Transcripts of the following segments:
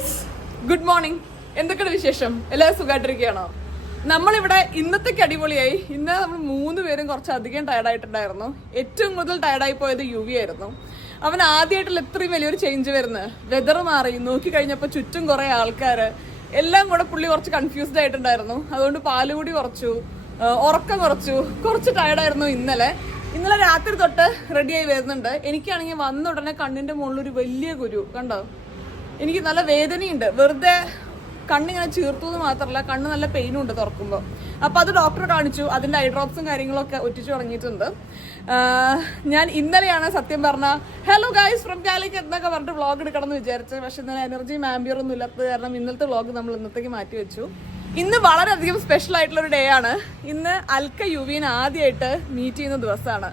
Guys, good morning. എന്തൊക്കെയാണ് വിശേഷം? എല്ലാവരും സുഖമായിട്ടിരിക്കുകയാണോ? നമ്മളിവിടെ ഇന്നത്തേക്ക് അടിപൊളിയായി. ഇന്ന് നമ്മൾ 3 പേരും കുറച്ചധികം ടയർഡായിട്ടുണ്ടായിരുന്നു. ഏറ്റവും കൂടുതൽ ടയർഡായി പോയത് യുവി ആയിരുന്നു. അവൻ ആദ്യമായിട്ടുള്ള ഇത്രയും വലിയൊരു ചേഞ്ച് വരുന്നത്. വെതർ മാറി, നോക്കി കഴിഞ്ഞപ്പോൾ ചുറ്റും കുറേ ആൾക്കാർ, എല്ലാം കൂടെ പുള്ളി കുറച്ച് കൺഫ്യൂസ്ഡ് ആയിട്ടുണ്ടായിരുന്നു. അതുകൊണ്ട് പാലുകൂടി കുറച്ചു, ഉറക്കം കുറച്ച് ടയർഡായിരുന്നു ഇന്നലെ രാത്രി തൊട്ട് റെഡിയായി വരുന്നുണ്ട്. എനിക്കാണെങ്കിൽ വന്ന ഉടനെ കണ്ണിന്റെ മുകളിലൊരു വലിയ കുരു കണ്ടോ. എനിക്ക് നല്ല വേദനയുണ്ട്. വെറുതെ കണ്ണിങ്ങനെ ചീർത്തു എന്ന് മാത്രമല്ല, കണ്ണ് നല്ല പെയിനും ഉണ്ട് തുറക്കുമ്പോൾ. അപ്പോൾ അത് ഡോക്ടറെ കാണിച്ചു. അതിൻ്റെ ഐ ഡ്രോപ്സും കാര്യങ്ങളൊക്കെ ഒറ്റിച്ചു തുടങ്ങിയിട്ടുണ്ട്. ഞാൻ ഇന്നലെയാണ് സത്യം പറഞ്ഞാൽ ഹലോ ഗൈസ് ഫ്രം കാലിക്കറ്റ് എന്നൊക്കെ പറഞ്ഞിട്ട് വ്ളോഗ് എടുക്കണം എന്ന് വിചാരിച്ചത്. പക്ഷെ ഇന്നലെ എനർജിയും ആംബിയറൊന്നും ഇല്ലാത്തത് കാരണം ഇന്നലത്തെ വ്ളോഗ് നമ്മൾ ഇന്നത്തേക്ക് മാറ്റി വെച്ചു. ഇന്ന് വളരെയധികം സ്പെഷ്യൽ ആയിട്ടുള്ളൊരു ഡേ ആണ്. ഇന്ന് അൽക്ക യുവിനെ ആദ്യമായിട്ട് മീറ്റ് ചെയ്യുന്ന ദിവസമാണ്.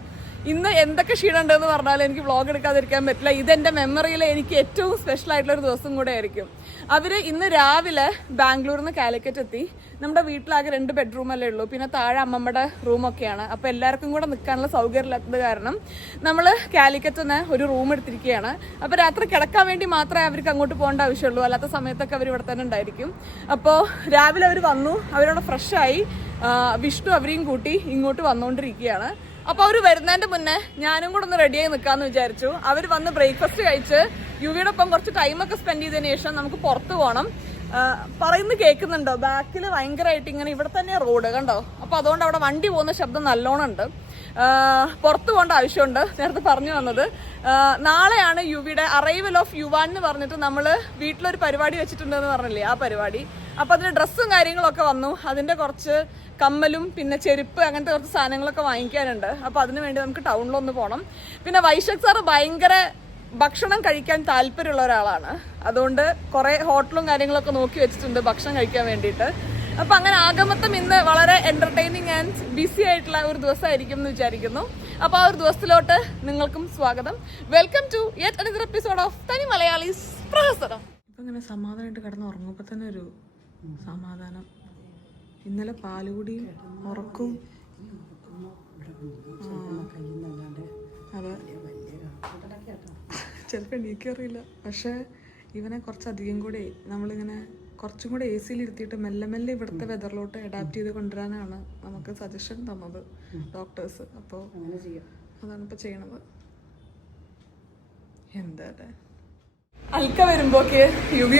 ഇന്ന് എന്തൊക്കെ ക്ഷീണമുണ്ടെന്ന് പറഞ്ഞാൽ എനിക്ക് വ്ളോഗ് എടുക്കാതിരിക്കാൻ പറ്റില്ല. ഇതെൻ്റെ മെമ്മറിയിൽ എനിക്ക് ഏറ്റവും സ്പെഷ്യൽ ആയിട്ടുള്ളൊരു ദിവസം കൂടെ ആയിരിക്കും. അവർ ഇന്ന് രാവിലെ ബാംഗ്ലൂരിൽ നിന്ന് കാലിക്കറ്റ് എത്തി. നമ്മുടെ വീട്ടിലാകെ 2 ബെഡ്റൂമല്ലേ ഉള്ളൂ, പിന്നെ താഴെ അമ്മമ്മയുടെ റൂമൊക്കെയാണ്. അപ്പോൾ എല്ലാവർക്കും കൂടെ നിൽക്കാനുള്ള സൗകര്യമില്ലാത്തത് കാരണം നമ്മൾ കാലിക്കറ്റ് നിന്ന് ഒരു റൂം എടുത്തിരിക്കുകയാണ്. അപ്പോൾ രാത്രി കിടക്കാൻ വേണ്ടി മാത്രമേ അവർക്ക് അങ്ങോട്ട് പോകേണ്ട ആവശ്യമുള്ളൂ. അല്ലാത്ത സമയത്തൊക്കെ അവർ ഇവിടെ തന്നെ ഉണ്ടായിരിക്കും. അപ്പോൾ രാവിലെ അവർ വന്നു, അവരോട് ഫ്രഷായി. വിഷ്ണു അവരെയും കൂട്ടി ഇങ്ങോട്ട് വന്നുകൊണ്ടിരിക്കുകയാണ്. അപ്പോൾ അവർ വരുന്നതിൻ്റെ മുന്നേ ഞാനും കൂടെ ഒന്ന് റെഡിയായി നിൽക്കാമെന്ന് വിചാരിച്ചു. അവർ വന്ന് ബ്രേക്ക്ഫാസ്റ്റ് കഴിച്ച് യുവിയുടെ ഒപ്പം കുറച്ച് ടൈമൊക്കെ സ്പെൻഡ് ചെയ്തതിന് ശേഷം നമുക്ക് പുറത്ത് പോകണം. പറയുന്നത് കേൾക്കുന്നുണ്ടോ? ബാക്കിൽ ഭയങ്കരമായിട്ട് ഇങ്ങനെ ഇവിടെ തന്നെ റോഡ് കണ്ടോ. അപ്പോൾ അതുകൊണ്ട് അവിടെ വണ്ടി പോകുന്ന ശബ്ദം നല്ലോണം ഉണ്ട്. പുറത്ത് പോകേണ്ട ആവശ്യമുണ്ട്. നേരത്തെ പറഞ്ഞു വന്നത് നാളെയാണ് യുവിയുടെ അറൈവൽ ഓഫ് യുവാൻ എന്ന് പറഞ്ഞിട്ട് നമ്മൾ വീട്ടിലൊരു പരിപാടി വെച്ചിട്ടുണ്ടെന്ന് പറഞ്ഞില്ലേ, ആ പരിപാടി. അപ്പോൾ അതിന് ഡ്രസ്സും കാര്യങ്ങളൊക്കെ വന്നു. അതിൻ്റെ കുറച്ച് കമ്മലും പിന്നെ ചെരുപ്പ് അങ്ങനത്തെ കുറച്ച് സാധനങ്ങളൊക്കെ വാങ്ങിക്കാനുണ്ട്. അപ്പോൾ അതിന് വേണ്ടി നമുക്ക് ടൗണിലൊന്ന് പോകണം. പിന്നെ വൈശാഖ് സാറ് ഭയങ്കര ഭക്ഷണം കഴിക്കാൻ താല്പര്യമുള്ള ഒരാളാണ്. അതുകൊണ്ട് കുറേ ഹോട്ടലും കാര്യങ്ങളൊക്കെ നോക്കി വെച്ചിട്ടുണ്ട് ഭക്ഷണം കഴിക്കാൻ വേണ്ടിയിട്ട്. അപ്പം അങ്ങനെ ആഗമത്തം ഇന്ന് വളരെ എൻ്റർടൈനിങ് ആൻഡ് ബിസി ആയിട്ടുള്ള ഒരു ദിവസമായിരിക്കും എന്ന് വിചാരിക്കുന്നു. അപ്പോൾ ആ ഒരു ദിവസത്തിലോട്ട് നിങ്ങൾക്കും സ്വാഗതം. Welcome to yet another episode of തനി മലയാളീസ് പ്രഹസനം. ഇപ്പം ഇങ്ങനെ സമാധാനമായിട്ട് കിടന്ന് ഉറങ്ങുമ്പോൾ തന്നെ ഒരു സമാധാനം. ഇന്നലെ പാലുകൂടിയും ഉറക്കും. അതെ, ചിലപ്പോൾ എണീക്കറിയില്ല. പക്ഷേ ഇവനെ കുറച്ചധികം കൂടെ നമ്മളിങ്ങനെ കുറച്ചും കൂടെ AC ഇരുത്തിയിട്ട് മെല്ലെ ഇവിടുത്തെ വെതറിലോട്ട് അഡാപ്റ്റ് ചെയ്ത് കൊണ്ടുവരാനാണ് നമുക്ക് സജഷൻ തന്നത് ഡോക്ടേഴ്സ്. അപ്പോൾ അതാണ് ഇപ്പോൾ ചെയ്യണത്. എന്താ അൽക്ക വരുമ്പോക്ക് യുവി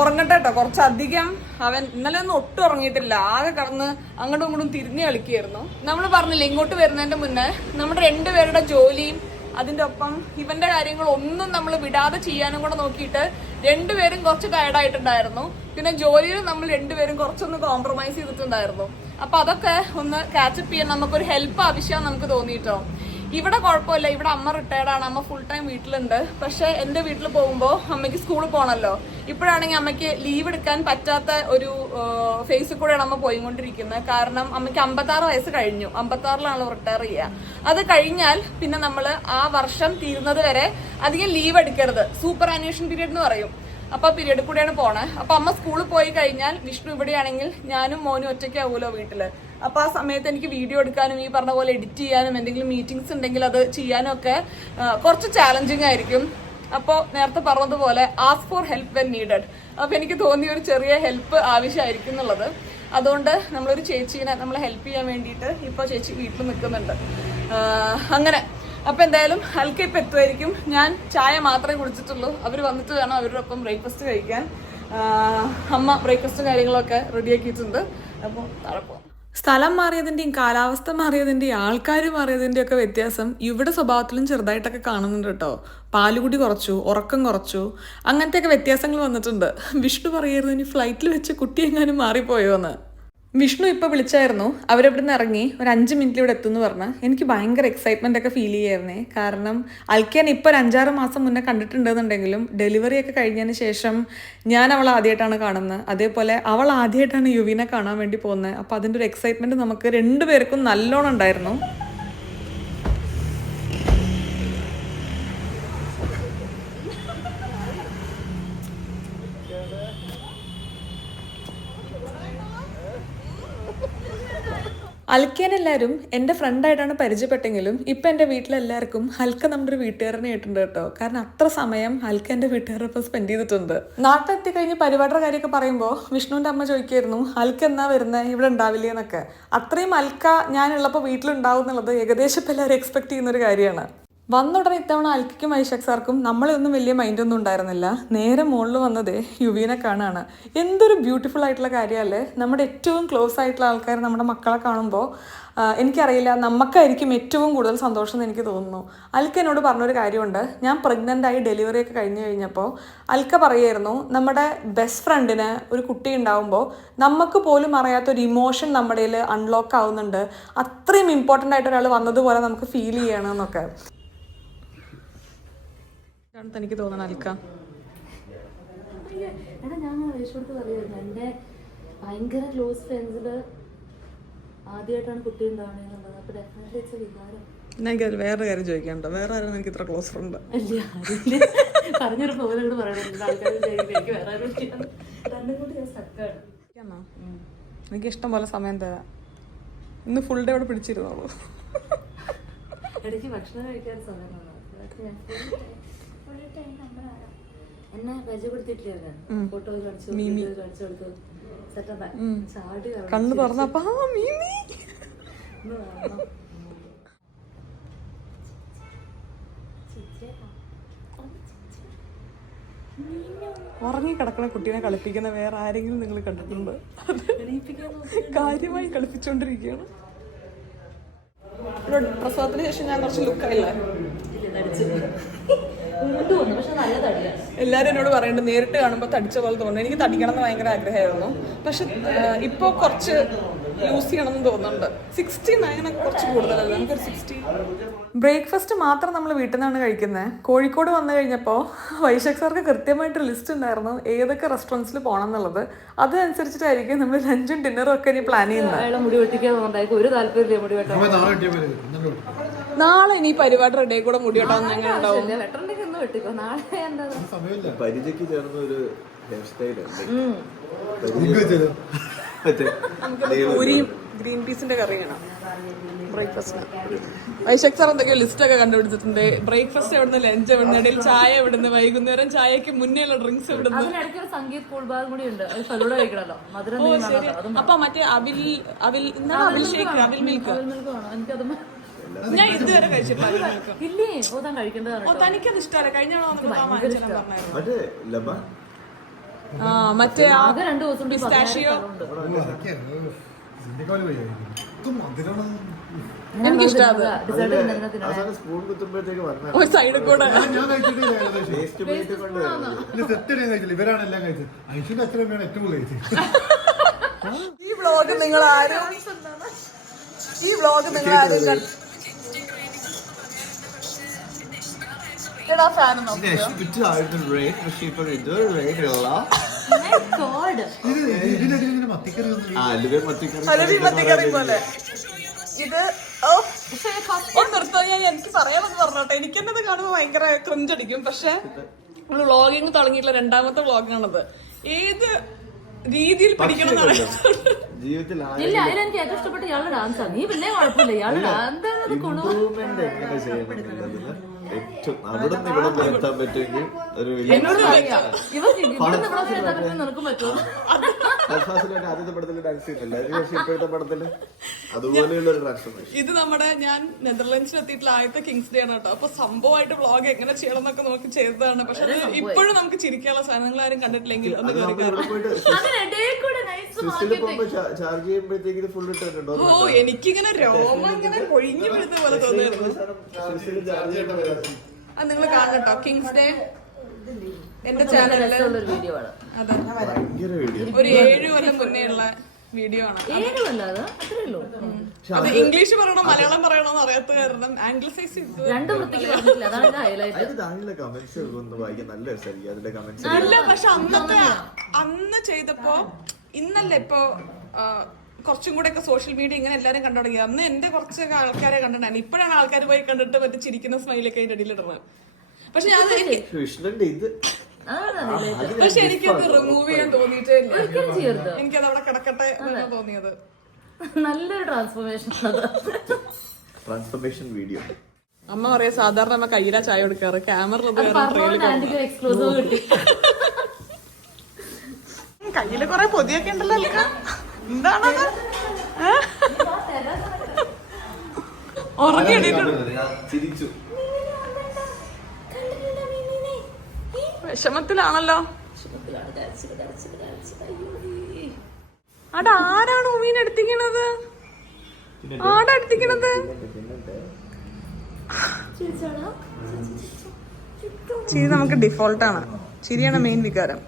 ഉറങ്ങട്ടെ കേട്ടോ. കുറച്ചധികം അവൻ ഇന്നലെ ഒന്നും ഒട്ടും ഉറങ്ങിയിട്ടില്ല. ആകെ കടന്ന് അങ്ങോട്ടും ഇങ്ങോട്ടും തിരിഞ്ഞ് കളിക്കുകയായിരുന്നു. നമ്മൾ പറഞ്ഞില്ല ഇങ്ങോട്ട് വരുന്നതിന്റെ മുന്നേ നമ്മുടെ 2 പേരുടെ ജോലിയും അതിൻ്റെ ഒപ്പം ഇവന്റെ കാര്യങ്ങളൊന്നും നമ്മൾ വിടാതെ ചെയ്യാനും കൂടെ നോക്കിയിട്ട് 2 പേരും കുറച്ച് ടയർഡായിട്ടുണ്ടായിരുന്നു. പിന്നെ ജോലിയിൽ നമ്മൾ 2 പേരും കുറച്ചൊന്ന് കോംപ്രമൈസ് ചെയ്തിട്ടുണ്ടായിരുന്നു. അപ്പൊ അതൊക്കെ ഒന്ന് കാച്ചപ്പ് ചെയ്യാൻ നമുക്കൊരു ഹെൽപ്പ് ആവശ്യമാണ് നമുക്ക് തോന്നിയിട്ടോ. ഇവിടെ കുഴപ്പമില്ല, ഇവിടെ അമ്മ റിട്ടയർഡാണ്, അമ്മ ഫുൾ ടൈം വീട്ടിലുണ്ട്. പക്ഷെ എൻ്റെ വീട്ടിൽ പോകുമ്പോൾ അമ്മയ്ക്ക് സ്കൂളിൽ പോകണമല്ലോ. ഇപ്പോഴാണെങ്കിൽ അമ്മയ്ക്ക് ലീവ് എടുക്കാൻ പറ്റാത്ത ഒരു ഫേസിൽ കൂടെയാണ് അമ്മ പോയിക്കൊണ്ടിരിക്കുന്നത്. കാരണം അമ്മയ്ക്ക് 56 വയസ്സ് കഴിഞ്ഞു. 56ലാണ് റിട്ടയർ ചെയ്യുക. അത് കഴിഞ്ഞാൽ പിന്നെ നമ്മൾ ആ വർഷം തീരുന്നത് വരെ അധികം ലീവ് എടുക്കരുത്. സൂപ്പർ ആനുവേഷൻ പീരീഡ് എന്ന് പറയും. അപ്പൊ പീരീഡ് കൂടെയാണ് പോണേ. അപ്പൊ അമ്മ സ്കൂളിൽ പോയി കഴിഞ്ഞാൽ വിഷ്ണു ഇവിടെയാണെങ്കിൽ ഞാനും മോനും ഒറ്റയ്ക്കാവൂലോ വീട്ടില്. അപ്പൊ ആ സമയത്ത് എനിക്ക് വീഡിയോ എടുക്കാനും ഈ പറഞ്ഞ പോലെ എഡിറ്റ് ചെയ്യാനും എന്തെങ്കിലും മീറ്റിംഗ്സ് ഉണ്ടെങ്കിൽ അത് ചെയ്യാനും ഒക്കെ കുറച്ച് ചാലഞ്ചിങ് ആയിരിക്കും. അപ്പോൾ നേരത്തെ പറഞ്ഞതുപോലെ ask for help when needed. അപ്പൊ എനിക്ക് തോന്നിയ ഒരു ചെറിയ ഹെൽപ്പ് ആവശ്യമായിരിക്കും എന്നുള്ളത്. അതുകൊണ്ട് നമ്മളൊരു ചേച്ചീനെ നമ്മളെ ഹെൽപ്പ് ചെയ്യാൻ വേണ്ടിയിട്ട് ഇപ്പോൾ ചേച്ചി വീട്ടിൽ നിൽക്കുന്നുണ്ട്. അങ്ങനെ അപ്പൊ എന്തായാലും അൽക്ക ഇപ്പം എത്തുമായിരിക്കും. ഞാൻ ചായ മാത്രമേ കുടിച്ചിട്ടുള്ളൂ. അവർ വന്നിട്ട് വേണം അവരുടെ ഒപ്പം ബ്രേക്ക്ഫാസ്റ്റ് കഴിക്കാൻ. അമ്മ ബ്രേക്ക്ഫാസ്റ്റ് കാര്യങ്ങളൊക്കെ റെഡിയാക്കിയിട്ടുണ്ട്. അപ്പോൾ താഴെ പോകാം. സ്ഥലം മാറിയതിൻ്റെയും കാലാവസ്ഥ മാറിയതിൻ്റെയും ആൾക്കാർ മാറിയതിൻ്റെയും ഒക്കെ വ്യത്യാസം ഇവിടെ സ്വഭാവത്തിലും ചെറുതായിട്ടൊക്കെ കാണുന്നുണ്ട് കേട്ടോ. പാലുകുടി കുറച്ചു, ഉറക്കം കുറച്ചു, അങ്ങനത്തെയൊക്കെ വ്യത്യാസങ്ങൾ വന്നിട്ടുണ്ട്. വിഷ്ണു പറയായിരുന്നു ഇനി ഫ്ലൈറ്റിൽ വെച്ച് കുട്ടി എങ്ങാനും മാറിപ്പോയോ എന്ന്. വിഷ്ണു ഇപ്പോൾ വിളിച്ചായിരുന്നു. അവരവിടെ നിന്ന് ഇറങ്ങി ഒരു 5 മിനിറ്റിൽ ഇവിടെ എത്തുമെന്ന് പറഞ്ഞ് എനിക്ക് ഭയങ്കര എക്സൈറ്റ്മെൻ്റ് ഒക്കെ ഫീൽ ചെയ്യായിരുന്നേ. കാരണം അൽക്കാൻ ഇപ്പോൾ ഒരു 5-6 മാസം മുന്നേ കണ്ടിട്ടുണ്ടെന്നുണ്ടെങ്കിലും ഡെലിവറി ഒക്കെ കഴിഞ്ഞതിന് ശേഷം ഞാൻ അവളെ ആദ്യമായിട്ടാണ് കാണുന്നത്. അതേപോലെ അവൾ ആദ്യമായിട്ടാണ് യുവിനെ കാണാൻ വേണ്ടി പോകുന്നത്. അപ്പോൾ അതിൻ്റെ ഒരു എക്സൈറ്റ്മെൻറ്റ് നമുക്ക് 2 പേർക്കും നല്ലോണം ഉണ്ടായിരുന്നു. അൽക്കേനെല്ലാവരും എൻ്റെ ഫ്രണ്ടായിട്ടാണ് പരിചയപ്പെട്ടെങ്കിലും ഇപ്പം എൻ്റെ വീട്ടിലെല്ലാവർക്കും ഹൽക്ക നമ്മുടെ ഒരു വീട്ടുകാരനെ ആയിട്ടുണ്ട് കേട്ടോ. കാരണം അത്ര സമയം ഹൽക്ക എൻ്റെ വീട്ടുകാരൊപ്പം സ്പെൻഡ് ചെയ്തിട്ടുണ്ട്. നാട്ടിലെത്തി കഴിഞ്ഞ് പരിപാടിയുടെ കാര്യമൊക്കെ പറയുമ്പോൾ വിഷ്ണുവിൻ്റെ അമ്മ ചോദിക്കായിരുന്നു ഹൽക്ക എന്നാ വരുന്നത്, ഇവിടെ ഉണ്ടാവില്ലേ എന്നൊക്കെ. അത്രയും ഹൽക്ക ഞാനുള്ളപ്പോൾ വീട്ടിലുണ്ടാവും എന്നുള്ളത് ഏകദേശം ഇപ്പം എല്ലാവരും എക്സ്പെക്ട് ചെയ്യുന്നൊരു കാര്യമാണ്. വന്നുടനെ ഇത്തവണ അൽക്കും വൈശാഖ് സാർക്കും നമ്മളൊന്നും വലിയ മൈൻഡൊന്നും ഉണ്ടായിരുന്നില്ല. നേരെ മുകളിൽ വന്നത് യുവീനെ കാണാണ്. എന്തൊരു ബ്യൂട്ടിഫുൾ ആയിട്ടുള്ള കാര്യമല്ലേ. നമ്മുടെ ഏറ്റവും ക്ലോസ് ആയിട്ടുള്ള ആൾക്കാർ നമ്മുടെ മക്കളെ കാണുമ്പോൾ എനിക്കറിയില്ല, നമുക്കായിരിക്കും ഏറ്റവും കൂടുതൽ സന്തോഷം എന്ന് എനിക്ക് തോന്നുന്നു. അൽക്ക എന്നോട് പറഞ്ഞൊരു കാര്യമുണ്ട്. ഞാൻ പ്രഗ്നൻ്റായി ഡെലിവറി ഒക്കെ കഴിഞ്ഞ് കഴിഞ്ഞപ്പോൾ അൽക്ക പറയായിരുന്നു, നമ്മുടെ ബെസ്റ്റ് ഫ്രണ്ടിന് ഒരു കുട്ടി ഉണ്ടാവുമ്പോൾ നമുക്ക് പോലും അറിയാത്തൊരു ഇമോഷൻ നമ്മുടെ കയ്യിൽ അൺലോക്ക് ആവുന്നുണ്ട്. അത്രയും ഇമ്പോർട്ടൻ്റ് ആയിട്ട് ഒരാൾ വന്നതുപോലെ നമുക്ക് ഫീൽ ചെയ്യണമെന്നൊക്കെ എനിക്ക് തോന്നണം. അൽക്ക ഞാൻ ആവേശോട് പറയുമായിരുന്നു, എൻ്റെ ഭയങ്കര ക്ലോസ് ഫ്രണ്ട്സില് ആദ്യമായിട്ടാണ് കുട്ടി ഉണ്ടാവണേന്നുള്ളത്. അപ്പൊ ഡെഫിനറ്റ്ലി ഇറ്റ്സ് എ വികാരം. എനിക്കത് വേറെ കാര്യം ചോദിക്കാനുണ്ടോ, വേറെ ആരും എനിക്ക് ഇത്ര ക്ലോസ് ഫ്രണ്ട് പറഞ്ഞൊരു പോലെ പറയണില്ല ആൾക്കാർ. എനിക്ക് വേറെ ആരും രണ്ടും കൂടി ഞാൻ സ്റ്റക്കാണ്. എനിക്ക് ഇഷ്ടം പോലെ സമയം തരാം. ഇന്ന് ഫുൾ ഡേ അവിടെ പിടിച്ചിരുന്നോളൂ. ഇടയ്ക്ക് ഭക്ഷണം കഴിക്കാൻ സമയം എന്നെ പരിചയപ്പെടുത്തിയിട്ടില്ല. ഫോട്ടോ കളിച്ചു കൊടുത്തു ചാടി കണ്ണു തുറന്നപ്പോ ഉറങ്ങി കിടക്കുന്ന കുട്ടീനെ കളിപ്പിക്കുന്ന വേറെ ആരെങ്കിലും നിങ്ങൾ കണ്ടിട്ടുണ്ടോ? കാര്യമായി കളിപ്പിച്ചോണ്ടിരിക്കുകയാണ്. പ്രസവത്തിന് ശേഷം ഞാൻ കുറച്ച് ലുക്കായില്ല. എല്ലാവരും എന്നോട് പറയുന്നുണ്ട് നേരിട്ട് കാണുമ്പോൾ തടിച്ച പോലെ തോന്നുന്നു. എനിക്ക് തടിക്കണം എന്ന് ഭയങ്കര ആഗ്രഹമായിരുന്നു. പക്ഷെ ഇപ്പോൾ കുറച്ച് യൂസ് ചെയ്യണമെന്ന് തോന്നുന്നുണ്ട്. 69 കുറച്ച് കൂടുതലല്ല, നമുക്കൊരു 60. ബ്രേക്ക്ഫാസ്റ്റ് മാത്രം നമ്മൾ വീട്ടിൽ നിന്നാണ് കഴിക്കുന്നത്. കോഴിക്കോട് വന്നു കഴിഞ്ഞപ്പോൾ വൈശാഖ് സാർക്ക് കൃത്യമായിട്ട് ലിസ്റ്റ് ഉണ്ടായിരുന്നു ഏതൊക്കെ റെസ്റ്റോറൻറ്റ്സിൽ പോകണം എന്നുള്ളത്. അതനുസരിച്ചിട്ടായിരിക്കും നമ്മൾ ലഞ്ചും ഡിന്നറും ഒക്കെ ഇനി പ്ലാൻ ചെയ്യുന്നത്. മുടി വെട്ടിക്കാൻ ഒരു താല്പര്യം മുടി വെട്ടാൻ. നാളെ ഇനി പരിപാടി റെഡി കൂടെ മുടി വെട്ടാൻ എങ്ങനെ ഉണ്ടാവും? പരിചയ്ക്ക് ചേർന്ന ഒരു ഹെയർ സ്റ്റൈൽ പൂരിയും ഗ്രീൻ പീസിന്റെ കറിയാണ് ബ്രേക്ക്ഫാസ്റ്റിന്. വൈശാഖ് സാർ എന്തൊക്കെയോ ലിസ്റ്റ് ഒക്കെ കണ്ടുപിടിച്ചിട്ടുണ്ട്. ബ്രേക്ക്ഫാസ്റ്റ് എവിടുന്ന്, ലഞ്ച് എവിടുന്ന്, ഇടയിൽ ചായ എവിടുന്ന്, വൈകുന്നേരം ചായക്ക് മുന്നേ ഉള്ള ഡ്രിങ്ക്സ് എവിടുന്ന്. സംഗീത് കൂൾബാഗ് കൂടി ഉണ്ട്. അപ്പൊ മറ്റേ അവിൽ ഷേക്ക്, അവിൽ മിൽക്ക് ഞാൻ ഇതുവരെ കഴിച്ചിട്ടില്ല. തനിക്കത് ഇഷ്ടമല്ല. കഴിഞ്ഞ മറ്റേ പിസ്താഷിയോ എനിക്കിഷ്ടം. ഒരു സൈഡിൽ കൂടെ ഈ വ്ളോഗ് നിങ്ങൾ ആരും ഇത് നിർത്തോ. ഞാൻ എനിക്ക് പറയാമെന്ന് പറഞ്ഞോട്ടെ. എനിക്കെന്നത് കാണുമ്പോൾ ഭയങ്കര ക്രിഞ്ചടിക്കും. പക്ഷെ നമ്മള് വ്ളോഗിങ് തുടങ്ങിയിട്ടുള്ള 2ാമത്തെ വ്ളോഗാണത്. ഏത് രീതിയിൽ പഠിക്കണം എന്നാണ് ജീവിതത്തിൽ എനിക്ക് ഏറ്റവും ഇഷ്ടപ്പെട്ട ഇയാളുടെ ഡാൻസാണ്. നീ പിന്നെ കുഴപ്പമില്ല, ഇയാളുടെ ഏറ്റവും അവിടെ നിന്ന് ഇവിടെ നിർത്താൻ പറ്റുമെങ്കിൽ ഒരു ആദ്യത്തെ പടത്തില് ഡാൻസ് ചെയ്യുന്നില്ല. പക്ഷെ ഇപ്പോഴത്തെ പടത്തില് അതുപോലെയുള്ള ഒരു ട്രാൻസ്ഫോർമേഷൻ. ഇത് നമ്മുടെ ഞാൻ നെതർലൻഡ്സിൽ എത്തിയിട്ടുള്ള ആദ്യത്തെ കിങ്സ് ഡേ ആണ് കേട്ടോ. അപ്പൊ സംഭവമായിട്ട് വ്ളോഗ് എങ്ങനെ ചെയ്യണം എന്നൊക്കെ നോക്കി ചെയ്തതാണ്. പക്ഷെ അത് ഇപ്പോഴും നമുക്ക് ചിരിക്കാനുള്ള സാധനങ്ങൾ ആരും കണ്ടിട്ടില്ലെങ്കിൽ ഒന്ന് ചാർജ് ചെയ്യുമ്പോഴത്തേക്ക് ഫുൾ ഇട്ടുണ്ടോ? ഓ എനിക്കിങ്ങനെ രോമം ഇങ്ങനെ പൊഴിഞ്ഞു വീഴുന്ന പോലെ തോന്നിയായിരുന്നു. അത് നിങ്ങൾ കാണട്ടോ, കിങ്സ് ഡേ എന്റെ ചാനലില് അതെ ഒരു 7 കൊല്ലം മുന്നേ ഉള്ള വീഡിയോ ആണ്. അത് ഇംഗ്ലീഷ് പറയണോ മലയാളം പറയണോന്ന് അറിയാത്ത കാരണം ആംഗ്ലസൈസ് അല്ല. പക്ഷെ അന്ന് ചെയ്തപ്പോ ഇന്നല്ല ഇപ്പൊ കുറച്ചും കൂടെ ഒക്കെ സോഷ്യൽ മീഡിയ ഇങ്ങനെ എല്ലാരും കണ്ടു തുടങ്ങി. അന്ന് എന്റെ കുറച്ചൊക്കെ ആൾക്കാരെ കണ്ടിട്ടുണ്ടായിരുന്നു. ഇപ്പോഴാണ് ആൾക്കാർ പോയി കണ്ടിട്ട് മറ്റേ ചിരിക്കുന്ന സ്മൈലൊക്കെ അതിന്റെ ഇടയിലിടുന്നത്. പക്ഷെ ഞാൻ പക്ഷെ എനിക്കത് റിമൂവ് ചെയ്യാൻ തോന്നിയിട്ടേ ഇല്ല. എനിക്കത് അവിടെ കിടക്കട്ടെ എന്നാണ് തോന്നിയത്. നല്ലൊരു ട്രാൻസ്ഫോർമേഷൻ അത്. Transformation video. അമ്മ പറയാ സാധാരണ അമ്മ കയ്യിലാ ചായ കൊടുക്കാറ്, ക്യാമറ എക്സ്ക്ലൂസീവ് കിട്ടി. കയ്യില് കൊറേ പൊതിയൊക്കെ ഉണ്ടല്ലോ അൽക്ക. എന്താണത്? ഉറങ്ങി ചിരിച്ചു. വിഷമത്തിലാണല്ലോ. അവിടെ ആരാണ് ഉമീൻ എടുത്തിക്കണത്? ആടാ എടുത്തിക്കണത്? ചിരി നമുക്ക് ഡിഫോൾട്ടാണ്. ചിരിയാണ് മെയിൻ വികാരം.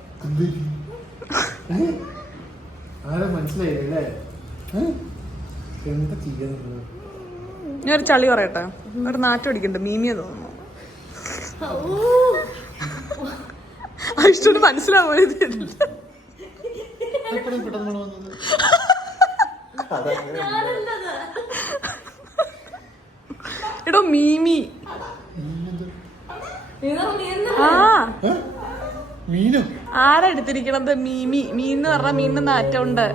ഞാൻ ഒരു ചളി പറയട്ടെ, ഒരു നാറ്റം അടിക്കണ്ട, മീമിയ തോന്നുന്നു. ഇഷ്ടോട് മനസ്സിലാവുന്നത് എടോ മീമി. ആരാ എടുത്തിരിക്കണത്? മീമി. മീന്ന് പറഞ്ഞ മീനിന് നാറ്റമുണ്ട്,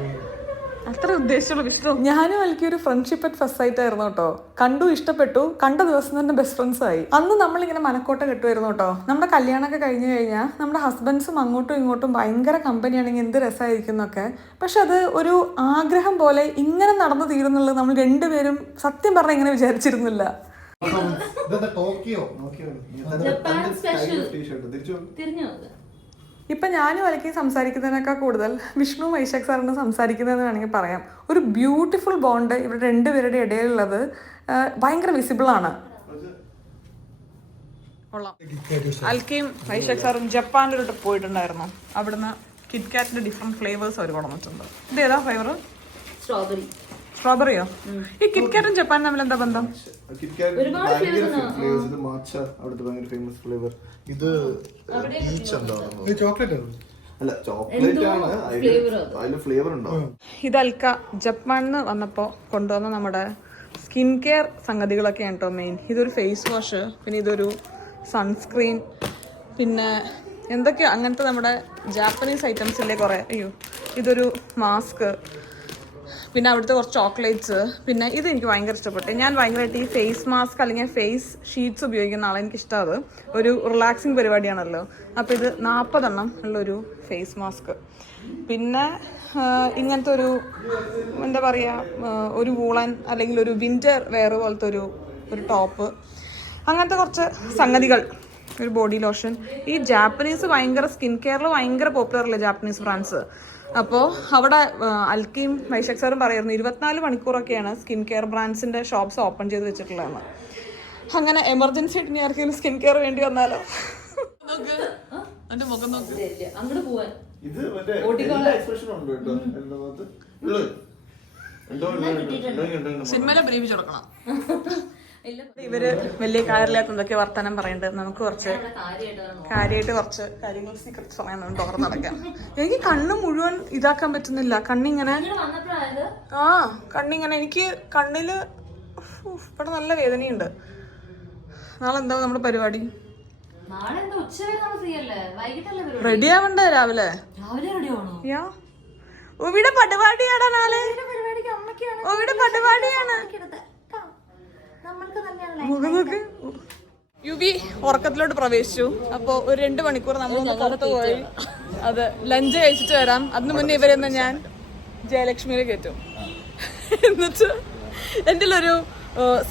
അത്ര ഉദ്ദേശമുള്ള വിഷ്ണു. ഞാനും എനിക്കൊരു ഫ്രണ്ട്ഷിപ്പ് അറ്റ് ഫസ്റ്റ് സൈറ്റ് ആയിരുന്നു കേട്ടോ. കണ്ടു, ഇഷ്ടപ്പെട്ടു, കണ്ട ദിവസം തന്നെ ബെസ്റ്റ് ഫ്രണ്ട്സ് ആയി. അന്ന് നമ്മളിങ്ങനെ മനക്കോട്ട കെട്ടുമായിരുന്നു കേട്ടോ. നമ്മുടെ കല്യാണമൊക്കെ കഴിഞ്ഞു കഴിഞ്ഞാൽ നമ്മുടെ ഹസ്ബൻഡ്സും അങ്ങോട്ടും ഇങ്ങോട്ടും ഭയങ്കര കമ്പനിയാണെങ്കിൽ എന്ത് രസമായിരിക്കും എന്നൊക്കെ. പക്ഷെ അത് ഒരു ആഗ്രഹം പോലെ ഇങ്ങനെ നടന്നു തീരുന്നുള്ളത് നമ്മൾ രണ്ടുപേരും സത്യം പറഞ്ഞാൽ ഇങ്ങനെ വിചാരിച്ചിരുന്നില്ല. ഇപ്പൊ ഞാനും അലക്കി സംസാരിക്കുന്നതിനേക്കാൾ കൂടുതൽ വിഷ്ണു വൈശാഖ് സാറിന് സംസാരിക്കുന്നതെന്ന് വേണമെങ്കിൽ പറയാം. ഒരു ബ്യൂട്ടിഫുൾ ബോണ്ട് ഇവിടെ രണ്ടുപേരുടെ ഇടയിലുള്ളത് ഭയങ്കര വിസിബിൾ ആണ്. അൽക്കയും വൈശാഖ് സാറും ജപ്പാനിലോട്ട് പോയിട്ടുണ്ടായിരുന്നു. അവിടുന്ന് കിറ്റ്കാറ്റിന്റെ ഡിഫറെന്റ് ഫ്ലേവേഴ്സ് അവർ കൊണ്ടുവന്നിട്ടുണ്ട്. ഇത് ഏതാ ഫ്ലേവർ? സ്ട്രോബെറിയോ? ഈ കിറ്റ്കാറ്റും ജപ്പാനും തമ്മിൽ എന്താ ബന്ധം? ഇത് അൽക്ക ജപ്പാനിന്ന് വന്നപ്പോ കൊണ്ടുവന്ന നമ്മുടെ സ്കിൻ കെയർ സംഗതികളൊക്കെയാണ് കേട്ടോ മെയിൻ. ഇതൊരു ഫേസ് വാഷ്, പിന്നെ ഇതൊരു സൺസ്ക്രീൻ, പിന്നെ എന്തൊക്കെയോ അങ്ങനത്തെ നമ്മുടെ ജാപ്പനീസ് ഐറ്റംസ് ഇല്ലേ കുറേ. അയ്യോ, ഇതൊരു മാസ്ക്, പിന്നെ അവിടുത്തെ കുറച്ച് ചോക്ലേറ്റ്സ്. പിന്നെ ഇത് എനിക്ക് ഭയങ്കര ഇഷ്ടപ്പെട്ടു. ഞാൻ ഭയങ്കരമായിട്ട് ഈ ഫേസ് മാസ്ക് അല്ലെങ്കിൽ ഫേസ് ഷീറ്റ്സ് ഉപയോഗിക്കുന്ന ആളെ എനിക്ക് ഇഷ്ടം. അത് ഒരു റിലാക്സിങ് പരിപാടിയാണല്ലോ. അപ്പോൾ ഇത് 40 എണ്ണം ഉള്ളൊരു ഫേസ് മാസ്ക്. പിന്നെ ഇങ്ങനത്തെ ഒരു എന്താ പറയുക, ഒരു വൂളൻ അല്ലെങ്കിൽ ഒരു വിൻ്റർ വെയർ പോലത്തെ ഒരു ടോപ്പ്, അങ്ങനത്തെ കുറച്ച് സംഗതികൾ. ഒരു ബോഡി ലോഷൻ. ഈ ജാപ്പനീസ് ഭയങ്കര സ്കിൻ കെയറിൽ ഭയങ്കര പോപ്പുലർ അല്ലേ ജാപ്പനീസ് ബ്രാൻഡ്സ്. അപ്പോൾ അവിടെ അൽക്കയും വൈശാഖ് സാറും പറയായിരുന്നു 24 മണിക്കൂറൊക്കെയാണ് സ്കിൻ കെയർ ബ്രാൻഡ്സിന്റെ ഷോപ്സ് ഓപ്പൺ ചെയ്ത് വെച്ചിട്ടുള്ളതെന്ന്. അങ്ങനെ എമർജൻസി ആയിട്ട് ഇനി ആർക്കെങ്കിലും സ്കിൻ കെയർ വേണ്ടി വന്നാലോ? മുഖം നോക്ക്. സിനിമയിലെ ബ്രീവിച്ച് കൊടുക്കണം. ഇവര് വലിയ കാര്യമില്ലാത്ത എന്തൊക്കെ വർത്തമാനം പറയുന്നുണ്ട്. നമുക്ക് കുറച്ച് കാര്യമായിട്ട് കുറച്ച് കാര്യങ്ങൾ സീക്രട്ട് സമയം തുറന്നു നടക്കാം. എനിക്ക് കണ്ണ് മുഴുവൻ ഇതാക്കാൻ പറ്റുന്നില്ല. കണ്ണിങ്ങനെ കണ്ണിങ്ങനെ എനിക്ക് കണ്ണില് ഇവിടെ നല്ല വേദനയുണ്ട്. നാളെ എന്താ നമ്മുടെ പരിപാടി? റെഡി ആവണ്ടേ രാവിലെ? ഇവിടെ പരിപാടിയാടാ നാളെ. ഇവിടെ പരിപാടിയാണ്. യുവി ഉറക്കത്തിലോട്ട് പ്രവേശിച്ചു. അപ്പൊ ഒരു 2 മണിക്കൂർ നമ്മൾ പുറത്ത് പോയി അത് ലഞ്ച് കഴിച്ചിട്ട് വരാം. അതിന് മുന്നേ ഇവരെന്ന് ഞാൻ ജയലക്ഷ്മിയിലെ കയറ്റും. എന്നിട്ട് എൻ്റെ ഒരു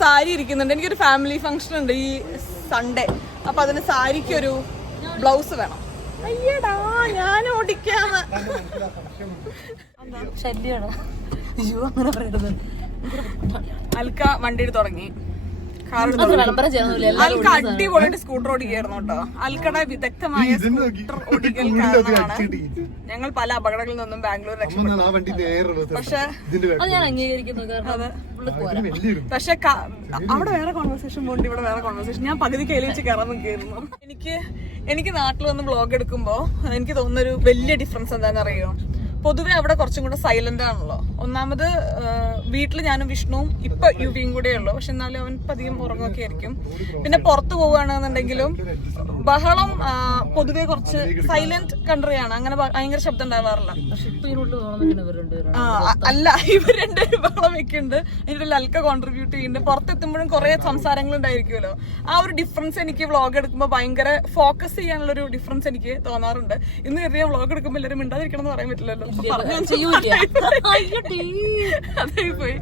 സാരി ഇരിക്കുന്നുണ്ട്. എനിക്കൊരു ഫാമിലി ഫംഗ്ഷൻ ഉണ്ട് ഈ സൺഡേ. അപ്പൊ അതിന് സാരിക്കൊരു ബ്ലൗസ് വേണം. അയ്യടാ ഞാൻ ഓടിക്കാന്ന് ശല്യാണ്. അയ്യോ അങ്ങനെ പറയരുത്. അൽക്ക വണ്ടി തുടങ്ങി. അൽക്ക അടിപൊളിയായിട്ട് സ്കൂട്ടർ ഓടിക്കായിരുന്നു കേട്ടോ. അൽക്കയുടെ വിദഗ്ധമായ സ്കൂട്ടർ ഓടിക്കൽ കാരണമാണ് ഞങ്ങൾ പല അപകടങ്ങളിൽ നിന്നും ബാംഗ്ലൂർ രക്ഷപ്പെട്ടു. പക്ഷെ പക്ഷെ അവിടെ വേറെ കോൺവെർസേഷൻ പോകണ്ട, ഇവിടെ വേറെ കോൺവെർസേഷൻ. ഞാൻ പകുതി കയ്യിൽ വെച്ച് കയറാൻ നിൽക്കായിരുന്നു. എനിക്ക് നാട്ടിൽ വന്ന് വ്ളോഗ് എടുക്കുമ്പോ എനിക്ക് തോന്നുന്നൊരു വലിയ ഡിഫറൻസ് എന്താണെന്ന് അറിയോ? പൊതുവെ അവിടെ കുറച്ചും കൂടെ സൈലന്റ് ആണല്ലോ. ഒന്നാമത് വീട്ടിൽ ഞാനും വിഷ്ണുവും ഇപ്പൊ യുവിയും കൂടെ ഉള്ളു. പക്ഷെ എന്നാലും അവൻ പതിയും ഉറങ്ങൊക്കെ ആയിരിക്കും. പിന്നെ പുറത്ത് പോവുകയാണെന്നുണ്ടെങ്കിലും ബഹളം പൊതുവെ കുറച്ച് സൈലന്റ് കൺട്രിയാണ്. അങ്ങനെ ഭയങ്കര ശബ്ദം ഉണ്ടാവാറില്ല. അല്ല, ഇവർ രണ്ടുപേരും ബഹളം വെക്കുന്നുണ്ട്. അതിന്റെ ലൽക്ക കോൺട്രിബ്യൂട്ട് ചെയ്യുന്നുണ്ട്. പുറത്തെത്തുമ്പോഴും കുറെ സംസാരങ്ങൾ ഉണ്ടായിരിക്കുമല്ലോ. ആ ഒരു ഡിഫറൻസ് എനിക്ക് വ്ളോഗ് എടുക്കുമ്പോൾ ഭയങ്കര ഫോക്കസ് ചെയ്യാനുള്ള ഒരു ഡിഫറൻസ് എനിക്ക് തോന്നാറുണ്ട്. ഇന്ന് കരുതി ഞാൻ വ്ളോഗ് എടുക്കുമ്പോൾ എല്ലാവരും മിണ്ടാതിരിക്കണം എന്ന് പറയാൻ പറ്റില്ലല്ലോ. അതേപോയി.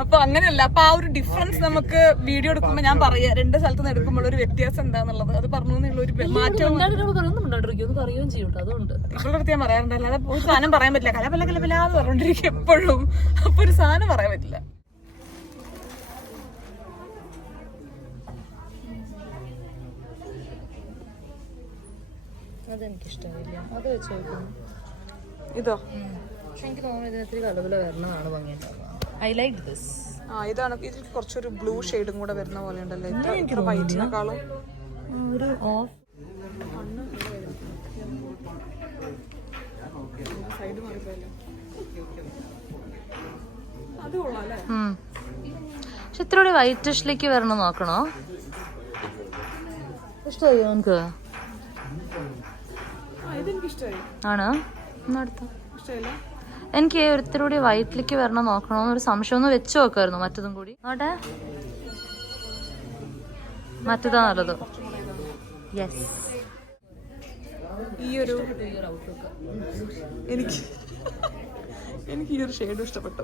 അപ്പൊ അങ്ങനെയല്ല. അപ്പൊ ആ ഒരു ഡിഫറൻസ് നമുക്ക് വീഡിയോ എടുക്കുമ്പോൾ ഞാൻ പറയാം, രണ്ട് സ്ഥലത്ത് നിന്ന് എടുക്കുമ്പോൾ ഒരു വ്യത്യാസം എന്താന്നുള്ളത് അത് പറഞ്ഞു എന്നുള്ള ഒരു മാറ്റവും ഇവളുടെ അടുത്ത് ഞാൻ പറയാറുണ്ട്. അല്ലാതെ ഒരു സാധനം പറയാൻ പറ്റില്ല. കലപല കലപലാന്ന് പറഞ്ഞോണ്ടിരിക്കും എപ്പോഴും. അപ്പൊ ഒരു സാധനം പറയാൻ പറ്റില്ല. അതെനിക്കിഷ്ടമില്ല. അത് വെച്ച് നോക്കുന്നു. ഇതോ? പക്ഷെ എനിക്ക് തോന്നുന്നത് ഇതിനത്തിരി കലപല വരണതാണ് ഭംഗിയായിട്ടുള്ളത്. I like this. ഇതാണ്. ഇതിൽ കുറച്ചൊരു ബ്ലൂ ഷെയ്ഡും കൂടെ വരുന്ന പോലെ ഉണ്ടല്ലോ വൈറ്റിനെക്കാളും. ഒരു ഓഫ് പക്ഷെ ഇത്രയോടെ വൈറ്റിഷിലേക്ക് വരണം നോക്കണോ? ഇഷ്ടമായി നമുക്ക്? ആണോ? എനിക്ക് ഒരുത്തരൂടി വൈറ്റിലേക്ക് വരണം നോക്കണോന്നൊരു സംശയം. ഒന്ന് വെച്ച് നോക്കായിരുന്നു മറ്റതും കൂടി. ആട്ടെ, മറ്റേതാ നല്ലത്. യെസ്, ഈ ഒരു എനിക്ക് ഈ ഒരു ഷെയ്ഡും ഇഷ്ടപ്പെട്ടു.